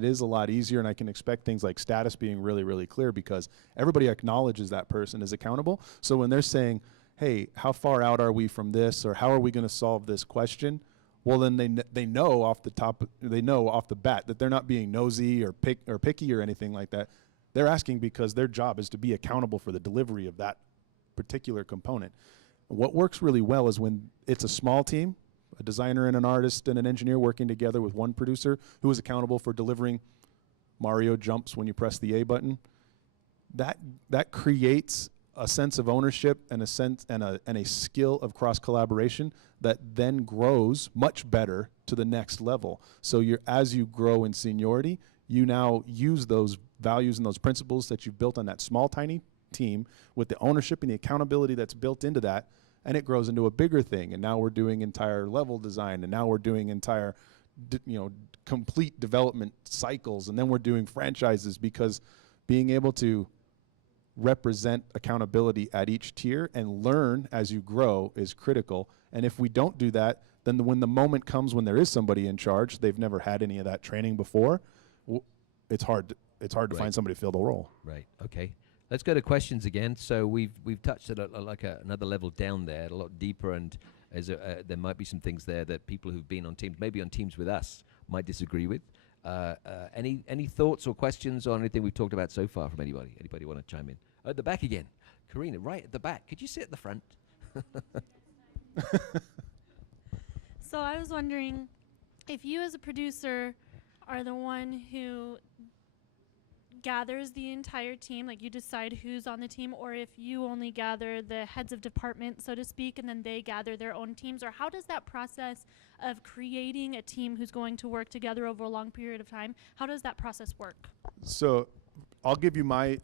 is a lot easier, and I can expect things like status being really, really clear because everybody acknowledges that person is accountable. So when they're saying, hey, how far out are we from this, or how are we going to solve this question? Well, then they know off the bat that they're not being nosy or picky or anything like that. They're asking because their job is to be accountable for the delivery of that particular component. What works really well is when it's a small team, a designer and an artist and an engineer working together with one producer who is accountable for delivering Mario jumps when you press the A button. That creates a sense of ownership and a skill of cross collaboration that then grows much better to the next level. So as you grow in seniority, you now use those values and those principles that you've built on that small, tiny team with the ownership and the accountability that's built into that, and it grows into a bigger thing. And now we're doing entire level design, and now we're doing entire, complete development cycles, and then we're doing franchises, because being able to represent accountability at each tier and learn as you grow is critical. And if we don't do that, then when the moment comes when there is somebody in charge, they've never had any of that training before, it's hard to find somebody to fill the role. Right. Okay. Let's go to questions again. So we've touched at another level down there, a lot deeper, and there might be some things there that people who've been on teams, maybe on teams with us, might disagree with. Any thoughts or questions on anything we've talked about so far from anybody? Anybody want to chime in? At the back again. Karina, right at the back. Could you sit at the front? So I was wondering if you as a producer are the one who gathers the entire team, like you decide who's on the team, or if you only gather the heads of department, so to speak, and then they gather their own teams, or how does that process of creating a team who's going to work together over a long period of time, how does that process work? So I'll give you my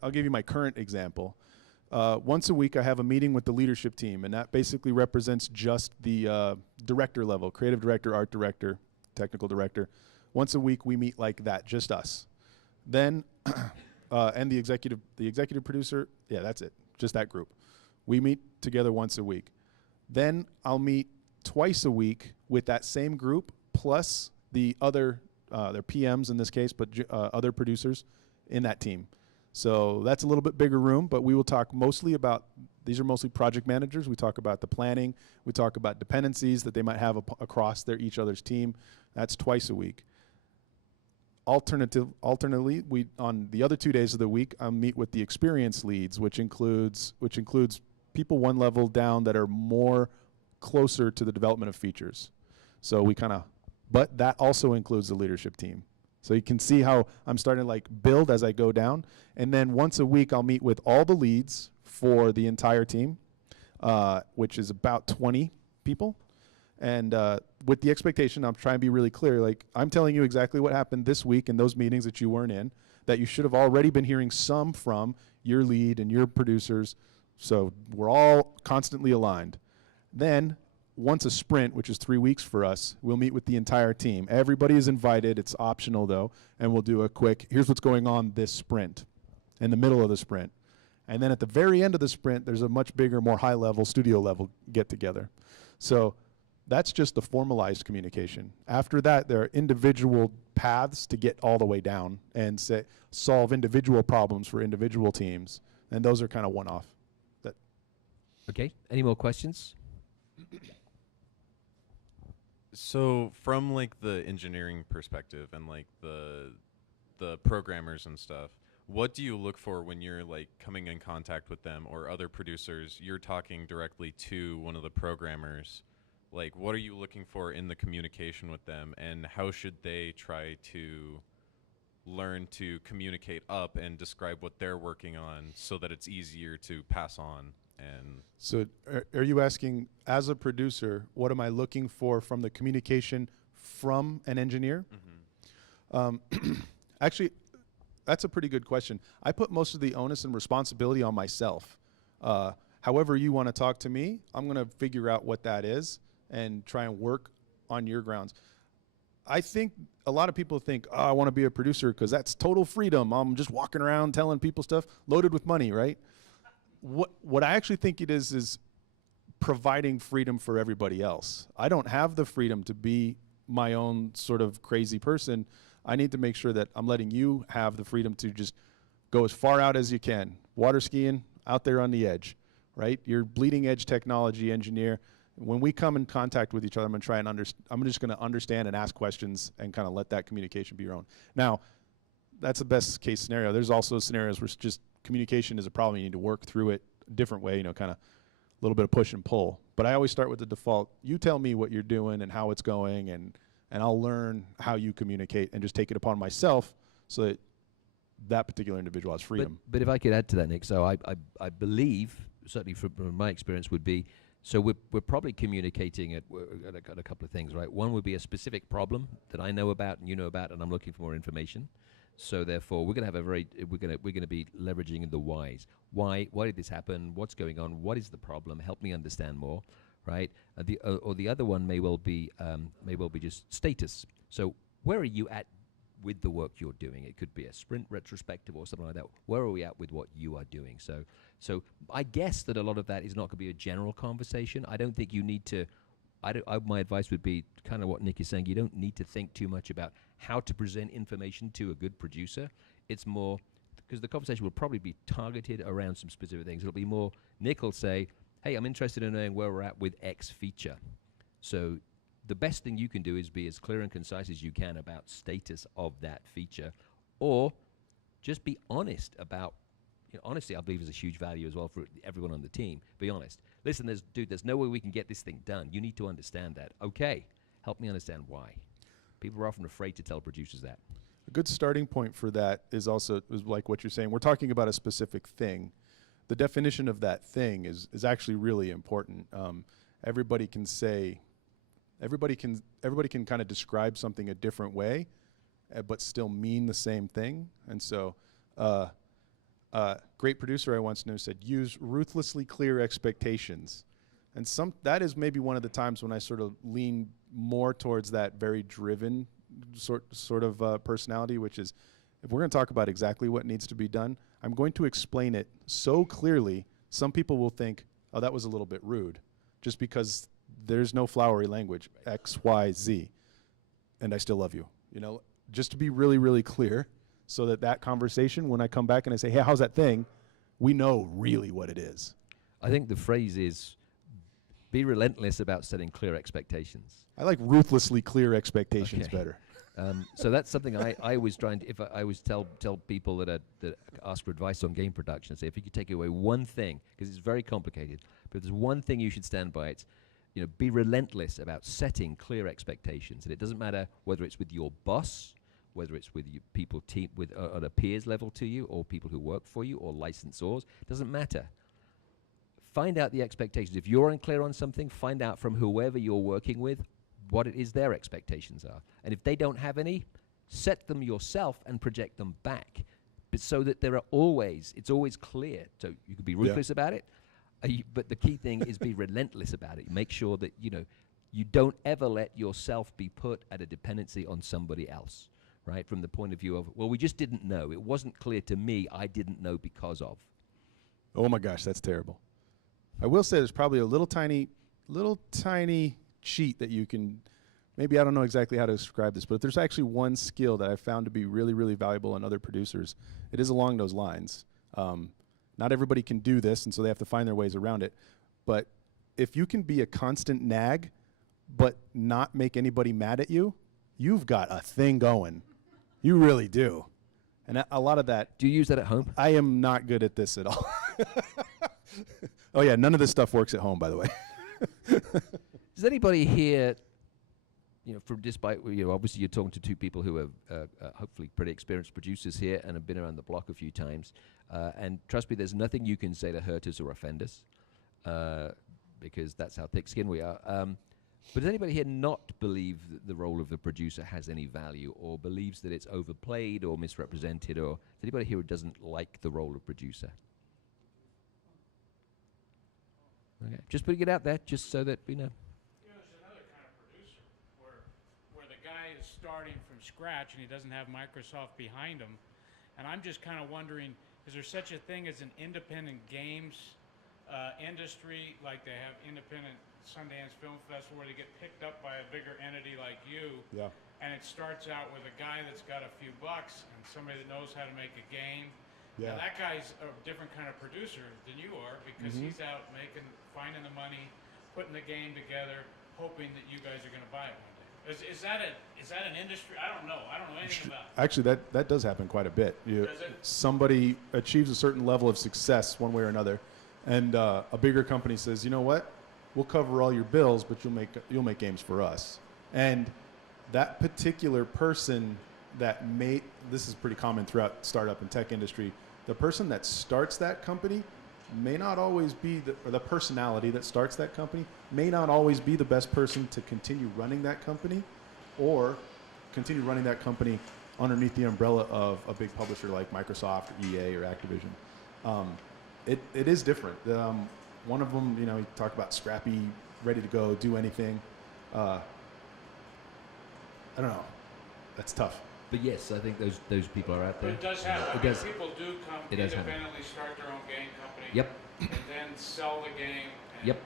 current example. Once a week I have a meeting with the leadership team, and that basically represents just the director level, creative director, art director, technical director. Once a week we meet like that, just us. Then and the executive producer, yeah, that's it, just that group. We meet together once a week. Then I'll meet twice a week with that same group, plus the other, their PMs in this case, but other producers in that team. So that's a little bit bigger room, but we will talk mostly about, these are mostly project managers. We talk about the planning. We talk about dependencies that they might have across each other's team. That's twice a week. Alternately, we on the other 2 days of the week, I'll meet with the experience leads, which includes people one level down that are more closer to the development of features. So but that also includes the leadership team. So you can see how I'm starting to build as I go down. And then once a week, I'll meet with all the leads for the entire team, which is about 20 people. And with the expectation, I'm trying to be really clear. I'm telling you exactly what happened this week in those meetings that you weren't in, that you should have already been hearing some from your lead and your producers. So we're all constantly aligned. Then once a sprint, which is 3 weeks for us, we'll meet with the entire team. Everybody is invited. It's optional, though. And we'll do a quick, here's what's going on this sprint, in the middle of the sprint. And then at the very end of the sprint, there's a much bigger, more high-level, studio-level get-together. So that's just the formalized communication. After that, there are individual paths to get all the way down and solve individual problems for individual teams, and those are kind of one-off. Okay, any more questions? So from like the engineering perspective and like the programmers and stuff, what do you look for when you're like coming in contact with them or other producers? You're talking directly to one of the programmers. Like, what are you looking for in the communication with them, and how should they try to learn to communicate up and describe what they're working on so that it's easier to pass on? And So are you asking, as a producer, what am I looking for from the communication from an engineer? Actually, that's a pretty good question. I put most of the onus and responsibility on myself. However you want to talk to me, I'm going to figure out what that is and try and work on your grounds. I think a lot of people think, oh, I want to be a producer because that's total freedom. I'm just walking around telling people stuff, loaded with money, right? What I actually think it is providing freedom for everybody else. I don't have the freedom to be my own sort of crazy person. I need to make sure that I'm letting you have the freedom to just go as far out as you can. Water skiing, out there on the edge, right? You're bleeding edge technology engineer. When we come in contact with each other, I'm going to try and I'm just going to understand and ask questions and kind of let that communication be your own. Now, that's the best case scenario. There's also scenarios where it's just communication is a problem. You need to work through it a different way, kind of a little bit of push and pull. But I always start with the default. You tell me what you're doing and how it's going, and I'll learn how you communicate and just take it upon myself so that that particular individual has freedom. But if I could add to that, Nick, so I believe, certainly from my experience, would be, so we're probably communicating at a couple of things, right? One would be a specific problem that I know about and you know about, and I'm looking for more information. So therefore, we're going to have we're going to be leveraging the whys. Why did this happen? What's going on? What is the problem? Help me understand more, right? Or the other one may well be just status. So where are you at with the work you're doing? It could be a sprint retrospective or something like that. Where are we at with what you are doing? So I guess that a lot of that is not going to be a general conversation. I don't think you need to. My advice would be kind of what Nick is saying. You don't need to think too much about how to present information to a good producer. It's more, because the conversation will probably be targeted around some specific things. It'll be more, Nick will say, hey, I'm interested in knowing where we're at with X feature. So the best thing you can do is be as clear and concise as you can about status of that feature, or just be honest about, honesty, I believe, is a huge value as well for everyone on the team. Be honest. Listen, there's no way we can get this thing done. You need to understand that. Okay, help me understand why. People are often afraid to tell producers that. A good starting point for that is like what you're saying. We're talking about a specific thing. The definition of that thing is actually really important. Everybody can kind of describe something a different way, but still mean the same thing. And so, great producer I once knew said, use ruthlessly clear expectations. And that is maybe one of the times when I sort of lean more towards that very driven sort of personality, which is, if we're going to talk about exactly what needs to be done, I'm going to explain it so clearly, some people will think, oh, that was a little bit rude, just because there's no flowery language, X, Y, Z, and I still love you. Just to be really, really clear, so that conversation, when I come back and I say, hey, how's that thing, we know really what it is. I think the phrase is, be relentless about setting clear expectations. I like ruthlessly clear expectations better. So that's something I always try and, if I always tell people that ask for advice on game production, say, if you could take away one thing, because it's very complicated, but if there's one thing you should stand by, it's, be relentless about setting clear expectations. And it doesn't matter whether it's with your boss, whether it's with you people at a peers level to you, or people who work for you, or licensors, it doesn't matter. Find out the expectations. If you're unclear on something, find out from whoever you're working with what it is their expectations are. And if they don't have any, set them yourself and project them back, but so that it's always clear. So you could be ruthless about it, but the key thing is be relentless about it. Make sure that, you don't ever let yourself be put at a dependency on somebody else, right? From the point of view of, well, we just didn't know. It wasn't clear to me. I didn't know because of. Oh my gosh, that's terrible. I will say there's probably a little tiny cheat that you can, maybe I don't know exactly how to describe this, but if there's actually one skill that I've found to be really, really valuable in other producers, it is along those lines. Not everybody can do this, and so they have to find their ways around it. But if you can be a constant nag, but not make anybody mad at you, you've got a thing going. You really do. And a lot of that. Do you use that at home? I am not good at this at all. Oh, yeah, none of this stuff works at home, by the way. Does anybody here, despite, obviously you're talking to two people who are hopefully pretty experienced producers here and have been around the block a few times. And trust me, there's nothing you can say to hurt us or offend us, because that's how thick-skinned we are. But does anybody here not believe that the role of the producer has any value, or believes that it's overplayed or misrepresented, or is anybody here who doesn't like the role of producer? Okay. Just putting it out there, just so that we know. There's another kind of producer where the guy is starting from scratch and he doesn't have Microsoft behind him. And I'm just kind of wondering, is there such a thing as an independent games industry, like they have independent Sundance Film Festival, where they get picked up by a bigger entity like you, Yeah. and it starts out with a guy that's got a few bucks and somebody that knows how to make a game. Yeah. Now that guy's a different kind of producer than you are, because he's out finding the money, putting the game together, hoping that you guys are going to buy it one day. Is that an industry? I don't know. I don't know anything about it. Actually, that does happen quite a bit. Does it? Somebody achieves a certain level of success one way or another, and a bigger company says, you know what, we'll cover all your bills, but you'll make games for us. And that particular person this is pretty common throughout startup and tech industry, the person that starts that company may not always be the personality that starts that company may not always be the best person to continue running that company, or continue running that company underneath the umbrella of a big publisher like Microsoft or EA or Activision. It is different. One of them, you talk about scrappy, ready to go, do anything. I don't know. That's tough. But yes, I think those people are out there. But it does happen. It does. People do come It does happen. independently, start their own game company. Yep. And then sell the game. And Yep.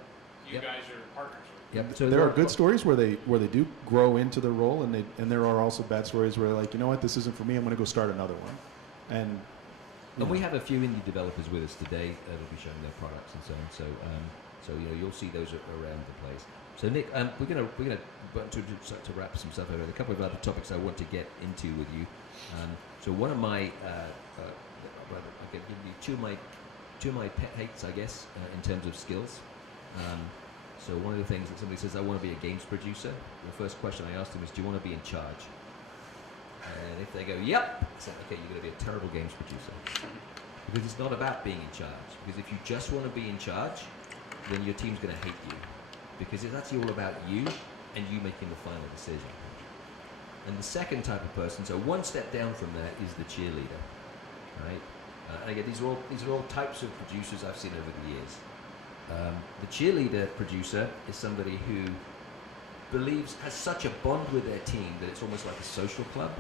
You Yep. guys are partners with Yep. So There are good stories where they do grow into the role, and there are also bad stories where they're like, you know what, this isn't for me. I'm going to go start another one. And we have a few indie developers with us today that'll be showing their products and so on. So you'll see those around the place. So Nick, we're gonna to wrap some stuff over. A couple of other topics I want to get into with you. So one of my I can give you two of my pet hates, I guess, in terms of skills. So one of the things that somebody says, I want to be a games producer. The first question I asked them is, do you want to be in charge? And if they go, yep, it's like, okay, you're going to be a terrible games producer. Because it's not about being in charge. Because if you just want to be in charge, then your team's going to hate you. Because it's actually all about you and you making the final decision. And the second type of person, so one step down from that, is the cheerleader, right? And again, these are all types of producers I've seen over the years. The cheerleader producer is somebody who has such a bond with their team that it's almost like a social club,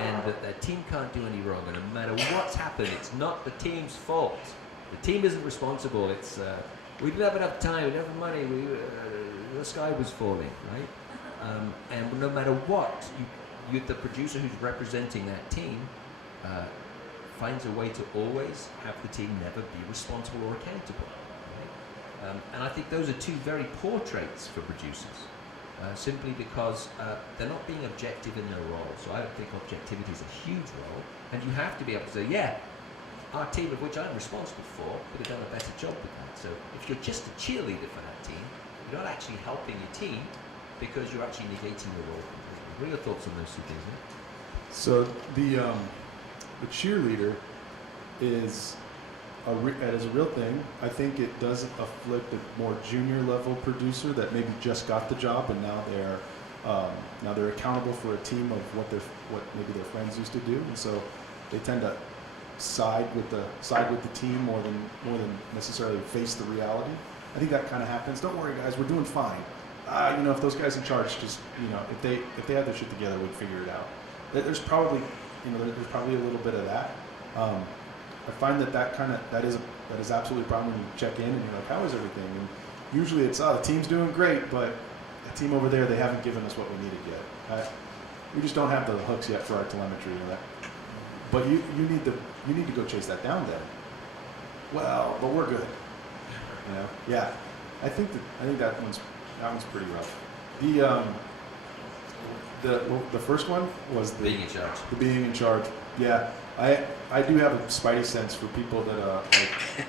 and that their team can't do any wrong, and no matter what's happened, it's not the team's fault. The team isn't responsible. It's we didn't have enough time, we didn't have enough money, the sky was falling, right? And no matter what, the producer who's representing that team finds a way to always have the team never be responsible or accountable. Right? And I think those are two very poor traits for producers, simply because they're not being objective in their role. So I don't think objectivity is a huge role, and you have to be able to say, yeah, our team, of which I'm responsible for, could have done a better job with that. So if you're just a cheerleader for that team, you're not actually helping your team, because you're actually negating the role. What are your thoughts on those two things? so the cheerleader is a real thing. I think it does afflict a more junior level producer that maybe just got the job, and now they're accountable for a team of what maybe their friends used to do, and so they tend to side with the team more than necessarily face the reality. I think that kind of happens. Don't worry, guys, we're doing fine. If those guys in charge just, if they had their shit together, we'd figure it out. There's probably a little bit of that. I find that is absolutely a problem when you check in and you're like, how is everything? And usually it's, the team's doing great, but team over there, they haven't given us what we needed yet. We just don't have the hooks yet for our telemetry. But you need to go chase that down then. Well, but we're good. You know? Yeah. I think that one's pretty rough. The first one was Being in charge. The being in charge. Yeah. I do have a spidey sense for people that like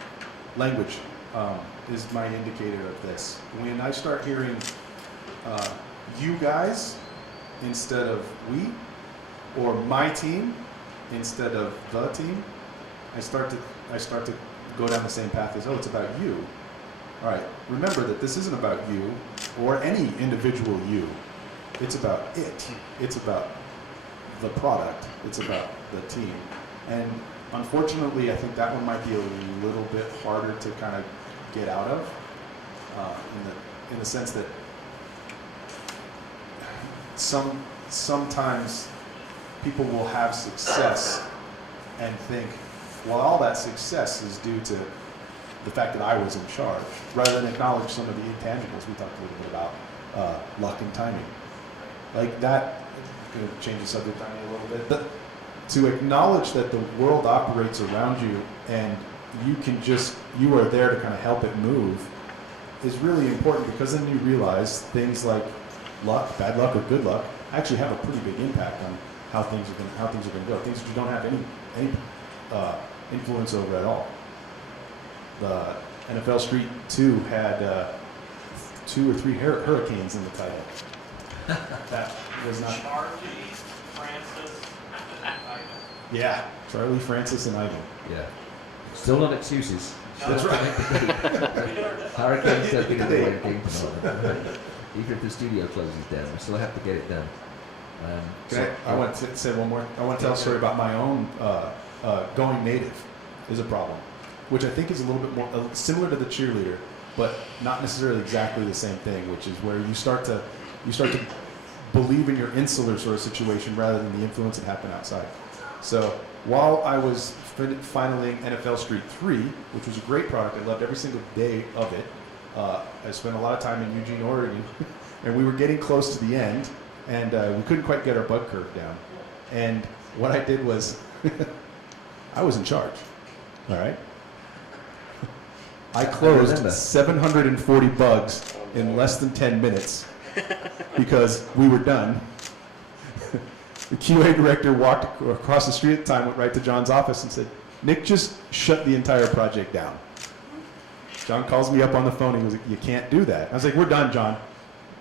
language is my indicator of this. When I start hearing you guys instead of we, or my team instead of the team, I start to go down the same path as, oh, it's about you. All right, remember that this isn't about you or any individual you. It's about it. It's about the product. It's about the team. And unfortunately, I think that one might be a little bit harder to kind of get out of, in the sense that sometimes people will have success and think, well, all that success is due to the fact that I was in charge, rather than acknowledge some of the intangibles. We talked a little bit about luck and timing. Like that, I'm going to change the subject on you a little bit, but to acknowledge that the world operates around you and you are there to kind of help it move is really important, because then you realize things like luck, bad luck, or good luck actually have a pretty big impact on how things are going to go. Things that you don't have any influence over at all. The NFL Street 2 had 2 or 3 hurricanes in the title. That was not. Charlie, Francis, Ivan. Yeah, Charlie, Francis, and Ivan. Yeah. Still not excuses. That's right. Hurricanes don't get in the way of game tomorrow. Even if the studio closes down, we still have to get it done. I want to say one more. I want to tell a story about my own going native is a problem, which I think is a little bit more similar to the cheerleader, but not necessarily exactly the same thing, which is where you start to believe in your insular sort of situation rather than the influence that happened outside. So while I was finaling NFL Street 3, which was a great product, I loved every single day of it. I spent a lot of time in Eugene, Oregon, and we were getting close to the end, and we couldn't quite get our bug curve down. And what I did was, I was in charge, all right? I closed 740 bugs in less than 10 minutes because we were done. The QA director walked across the street at the time, went right to John's office and said, Nick just shut the entire project down. John calls me up on the phone and he goes, you can't do that. I was like, we're done, John.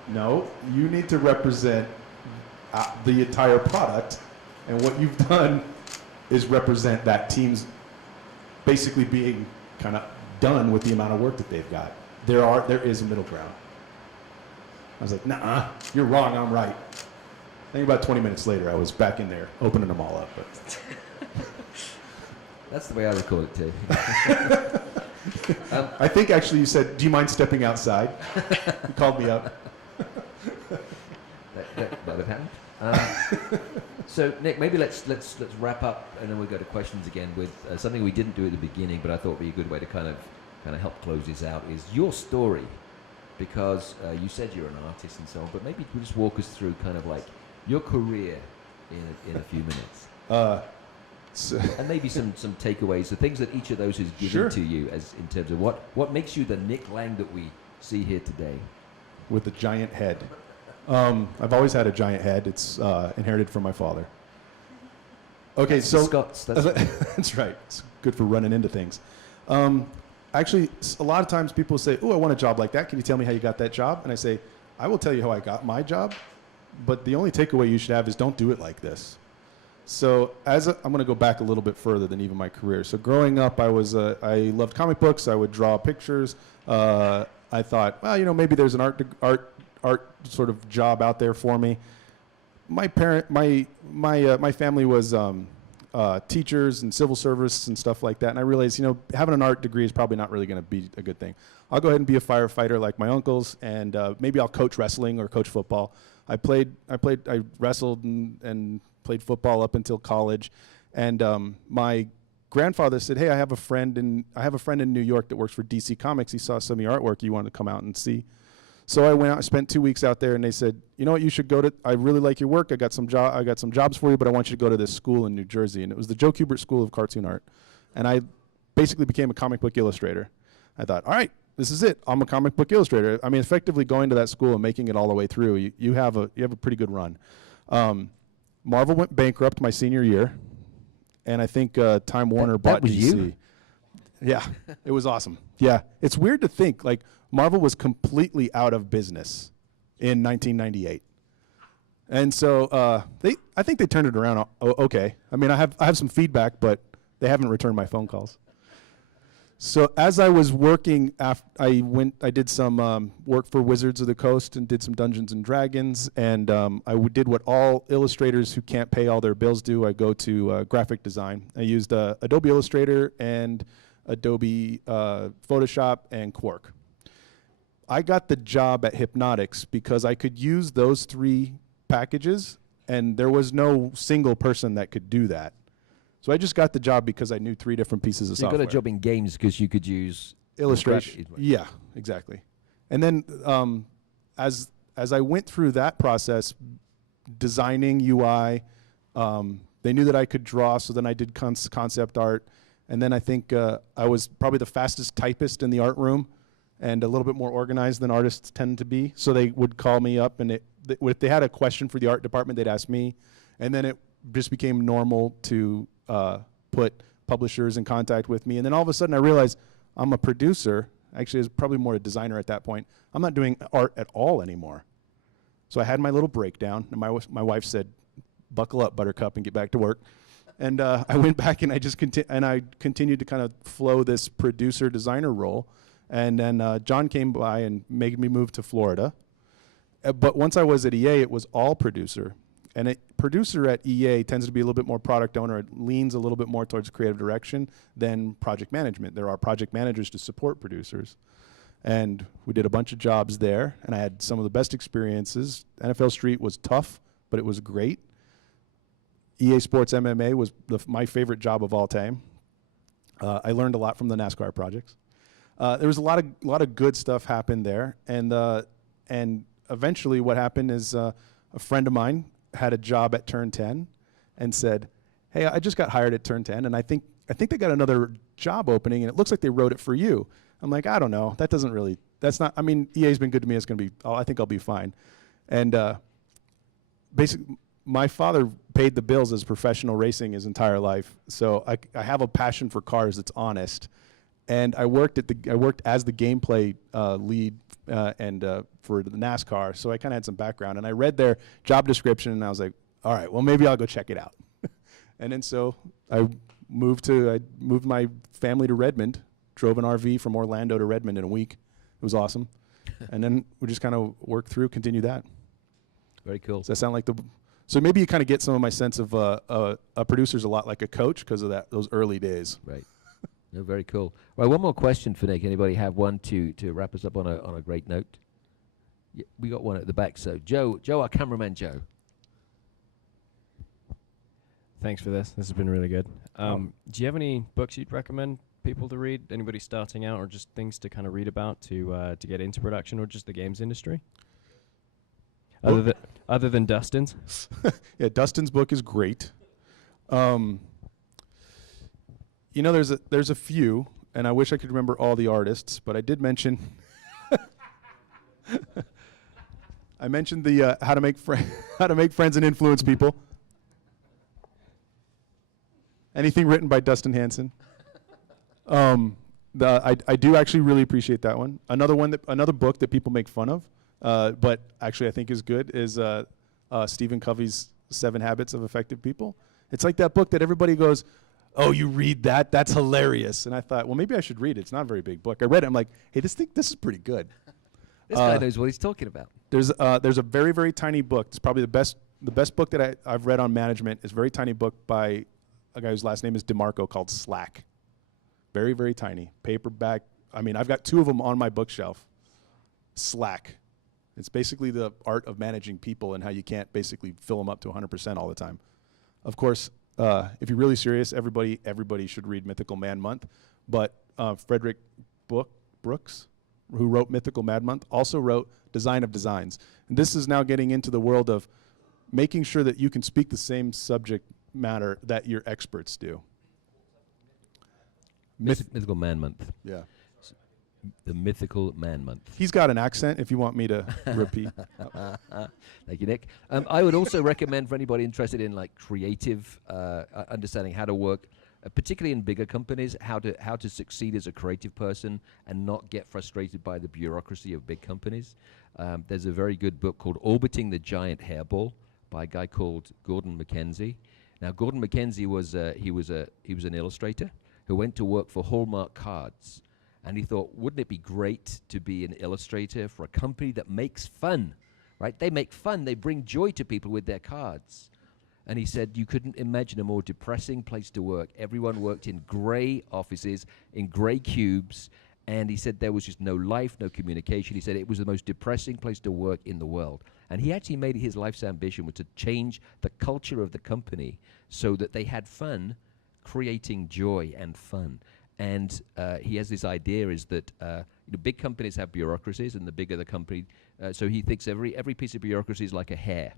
No, you need to represent the entire product, and what you've done is represent that team's basically being kind of done with the amount of work that they've got. There is a middle ground. I was like, nah, you're wrong, I'm right. I think about 20 minutes later, I was back in there opening them all up. But that's the way I record it too. I think actually you said, do you mind stepping outside? You called me up. that would happen. So Nick, maybe let's wrap up, and then we'll go to questions again with something we didn't do at the beginning, but I thought would be a good way to kind of help close this out, is your story, because you said you're an artist and so on, but maybe you just walk us through kind of like your career in a few minutes. And maybe some takeaways, the things that each of those has given to you, as in terms of what makes you the Nick Laing that we see here today. With a giant head. I've always had a giant head. It's inherited from my father. Okay, that's so the Scots. That's right. It's good for running into things. Actually, a lot of times people say, "Oh, I want a job like that. Can you tell me how you got that job?" And I say, "I will tell you how I got my job, but the only takeaway you should have is don't do it like this." So I'm going to go back a little bit further than even my career. So growing up, I loved comic books. I would draw pictures. I thought, well, maybe there's an art sort of job out there for me. My family was teachers and civil service and stuff like that, and I realized, having an art degree is probably not really going to be a good thing. I'll go ahead and be a firefighter like my uncles, and maybe I'll coach wrestling or coach football. I wrestled and played football up until college, and my grandfather said, "Hey, I have a friend in New York that works for DC Comics. He saw some of your artwork. You want to come out and see?" So I went out, I spent 2 weeks out there, and they said, you know what, you should go to, I really like your work, I got some jobs for you, but I want you to go to this school in New Jersey. And it was the Joe Kubert School of Cartoon Art. And I basically became a comic book illustrator. I thought, all right, this is it. I'm a comic book illustrator. I mean, effectively going to that school and making it all the way through, you have a pretty good run. Marvel went bankrupt my senior year, and I think Time Warner bought was DC. you? Yeah, it was awesome. Yeah, it's weird to think, like, Marvel was completely out of business in 1998. And so I think they turned it around okay. I mean, I have some feedback, but they haven't returned my phone calls. So as I was working, I did some work for Wizards of the Coast and did some Dungeons and Dragons, and did what all illustrators who can't pay all their bills do. I go to graphic design. I used Adobe Illustrator and Adobe Photoshop and Quark. I got the job at Hypnotix because I could use those 3 packages, and there was no single person that could do that. So I just got the job because I knew 3 different pieces of So you software. got a job in games because you could use Illustration. Right. Yeah, exactly. And then as I went through that process, designing UI, they knew that I could draw, so then I did concept art. And then I think I was probably the fastest typist in the art room and a little bit more organized than artists tend to be. So they would call me up, and if they had a question for the art department, they'd ask me. And then it just became normal to put publishers in contact with me. And then all of a sudden I realized I'm a producer. Actually, I was probably more a designer at that point. I'm not doing art at all anymore. So I had my little breakdown, and my wife said, buckle up, Buttercup, and get back to work. And I went back, and I continued to kind of flow this producer-designer role. And then John came by and made me move to Florida. But once I was at EA, it was all producer. And a producer at EA tends to be a little bit more product owner. It leans a little bit more towards creative direction than project management. There are project managers to support producers. And we did a bunch of jobs there, and I had some of the best experiences. NFL Street was tough, but it was great. EASports MMA was my favorite job of all time. I learned a lot from the NASCAR projects. There was a lot of good stuff happened there, and eventually what happened is a friend of mine had a job at Turn 10 and said, hey, I just got hired at Turn 10, and I think they got another job opening, and it looks like they wrote it for you. I'm like, I don't know. I mean, EA's been good to me. I think I'll be fine. And basically, my father paid the bills as professional racing his entire life, so I have a passion for cars that's honest. And I worked as the gameplay lead for the NASCAR, so I kind of had some background. And I read their job description, and I was like, all right, well, maybe I'll go check it out. And then so I moved my family to Redmond, drove an RV from Orlando to Redmond in a week. It was awesome. And then we just kind of worked through, continue that. Very cool. Does that sound like so maybe you kind of get some of my sense of a producer's a lot like a coach because of those early days. Right. No, very cool. Right, one more question for Nick. Anybody have one to wrap us up on a great note? Yeah, we got one at the back. So Joe, our cameraman, Joe. Thanks for this. This has been really good. Do you have any books you'd recommend people to read? Anybody starting out, or just things to kind of read about to get into production, or just the games industry? Other than Dustin's? Yeah, Dustin's book is great. You know, there's a few, and I wish I could remember all the artists, but I did mention. I mentioned the how to make friends and influence people. Anything written by Dustin Hanson. I do actually really appreciate that one. Another book that people make fun of, but actually I think is good is Stephen Covey's 7 Habits of Effective People. It's like that book that everybody goes, oh, you read that? That's hilarious. And I thought, well, maybe I should read it. It's not a very big book. I read it. I'm like, hey, this is pretty good. This guy knows what he's talking about. There's a very, very tiny book. It's probably the best book that I've read on management. It's a very tiny book by a guy whose last name is DeMarco called Slack. Very, very tiny. Paperback. I mean, I've got 2 of them on my bookshelf. Slack. It's basically the art of managing people and how you can't basically fill them up to 100% all the time. Of course, if you're really serious, everybody should read Mythical Man Month. But Frederick Brooks who wrote Mythical Mad Month, also wrote Design of Designs. And this is now getting into the world of making sure that you can speak the same subject matter that your experts do. Mythical Man Month. Yeah. The Mythical Man Month. He's got an accent if you want me to repeat. Thank you, Nick. I would also recommend for anybody interested in like creative, understanding how to work, particularly in bigger companies, how to succeed as a creative person and not get frustrated by the bureaucracy of big companies. There's a very good book called Orbiting the Giant Hairball by a guy called Gordon McKenzie. Now, Gordon McKenzie was he was an illustrator who went to work for Hallmark Cards. And he thought, wouldn't it be great to be an illustrator for a company that makes fun, right? They make fun. They bring joy to people with their cards. And he said you couldn't imagine a more depressing place to work. Everyone worked in gray offices, in gray cubes. And he said there was just no life, no communication. He said it was the most depressing place to work in the world. And he actually made it his life's ambition was to change the culture of the company so that they had fun, creating joy and fun. And he has this idea is that big companies have bureaucracies, and the bigger the company, so he thinks every piece of bureaucracy is like a hair,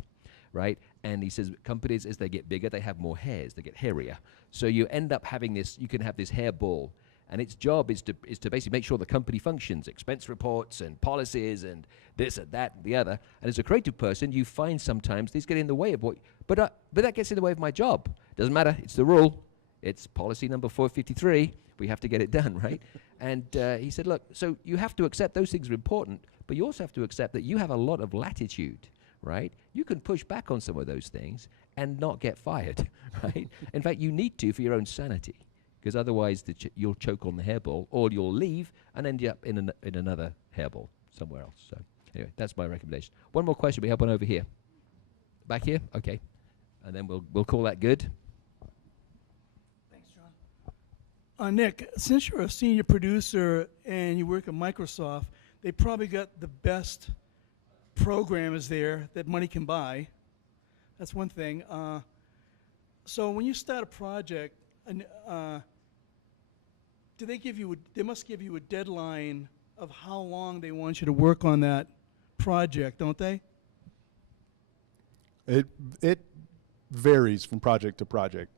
right? And he says companies, as they get bigger, they have more hairs, they get hairier. So you end up having this, you can have this hairball, and its job is to basically make sure the company functions, expense reports and policies and this and that and the other. And as a creative person, you find sometimes these get in the way of what, but that gets in the way of my job. Doesn't matter, it's the rule. It's policy number 453. We have to get it done, right? And he said, look, so you have to accept those things are important, but you also have to accept that you have a lot of latitude, right? You can push back on some of those things and not get fired, right? In fact, you need to for your own sanity, because otherwise you'll choke on the hairball, or you'll leave and end up in another hairball somewhere else. So anyway, that's my recommendation. One more question. We have one over here. Back here? Okay. And then we'll call that good. Nick, since you're a senior producer and you work at Microsoft, they probably got the best programmers there that money can buy. That's one thing. So when you start a project, do they give you? They must give you a deadline of how long they want you to work on that project, don't they? It varies from project to project.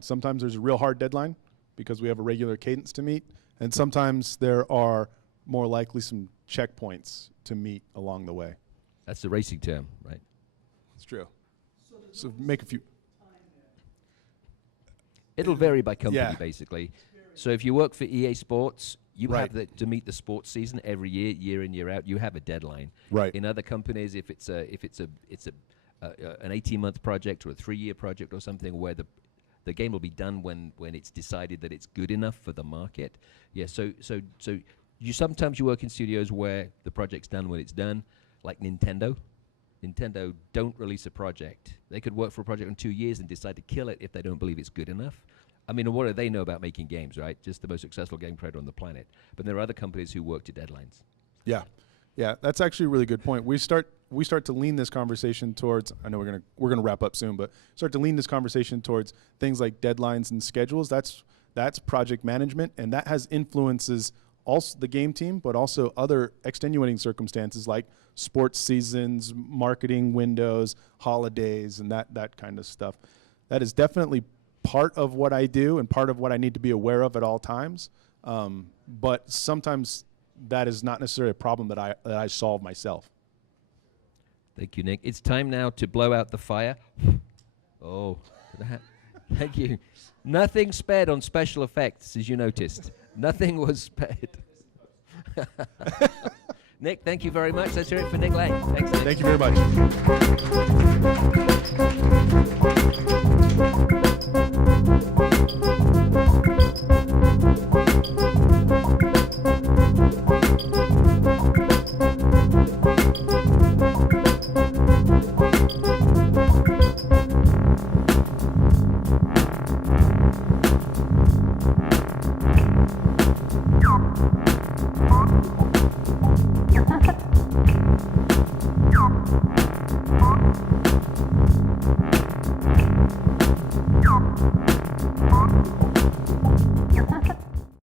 Sometimes there's a real hard deadline, because we have a regular cadence to meet, and sometimes there are more likely some checkpoints to meet along the way. That's the racing term, right? It's true. So make a few. It'll vary by company, Yeah. basically. So if you work for EASports, you Right. have to meet the sports season every year, year in, year out. You have a deadline. Right. In other companies, if it's an 18-month project or a 3-year project or something, where the game will be done when it's decided that it's good enough for the market. Yeah, so you sometimes you work in studios where the project's done when it's done, like Nintendo. Nintendo don't release a project. They could work for a project in 2 years and decide to kill it if they don't believe it's good enough. I mean, what do they know about making games, right? Just the most successful game creator on the planet. But there are other companies who work to deadlines. Yeah, that's actually a really good point. We start to lean this conversation towards, I know we're gonna wrap up soon, but start to lean this conversation towards things like deadlines and schedules. That's project management, and that has influences also the game team, but also other extenuating circumstances like sports seasons, marketing windows, holidays, and that kind of stuff. That is definitely part of what I do and part of what I need to be aware of at all times. But sometimes that is not necessarily a problem that I solve myself. Thank you, Nick. It's time now to blow out the fire. Oh, thank you. Nothing spared on special effects, as you noticed. Nothing was spared. Nick, thank you very much. Let's hear it for Nick Laing. Thanks, Nick. Thank you very much.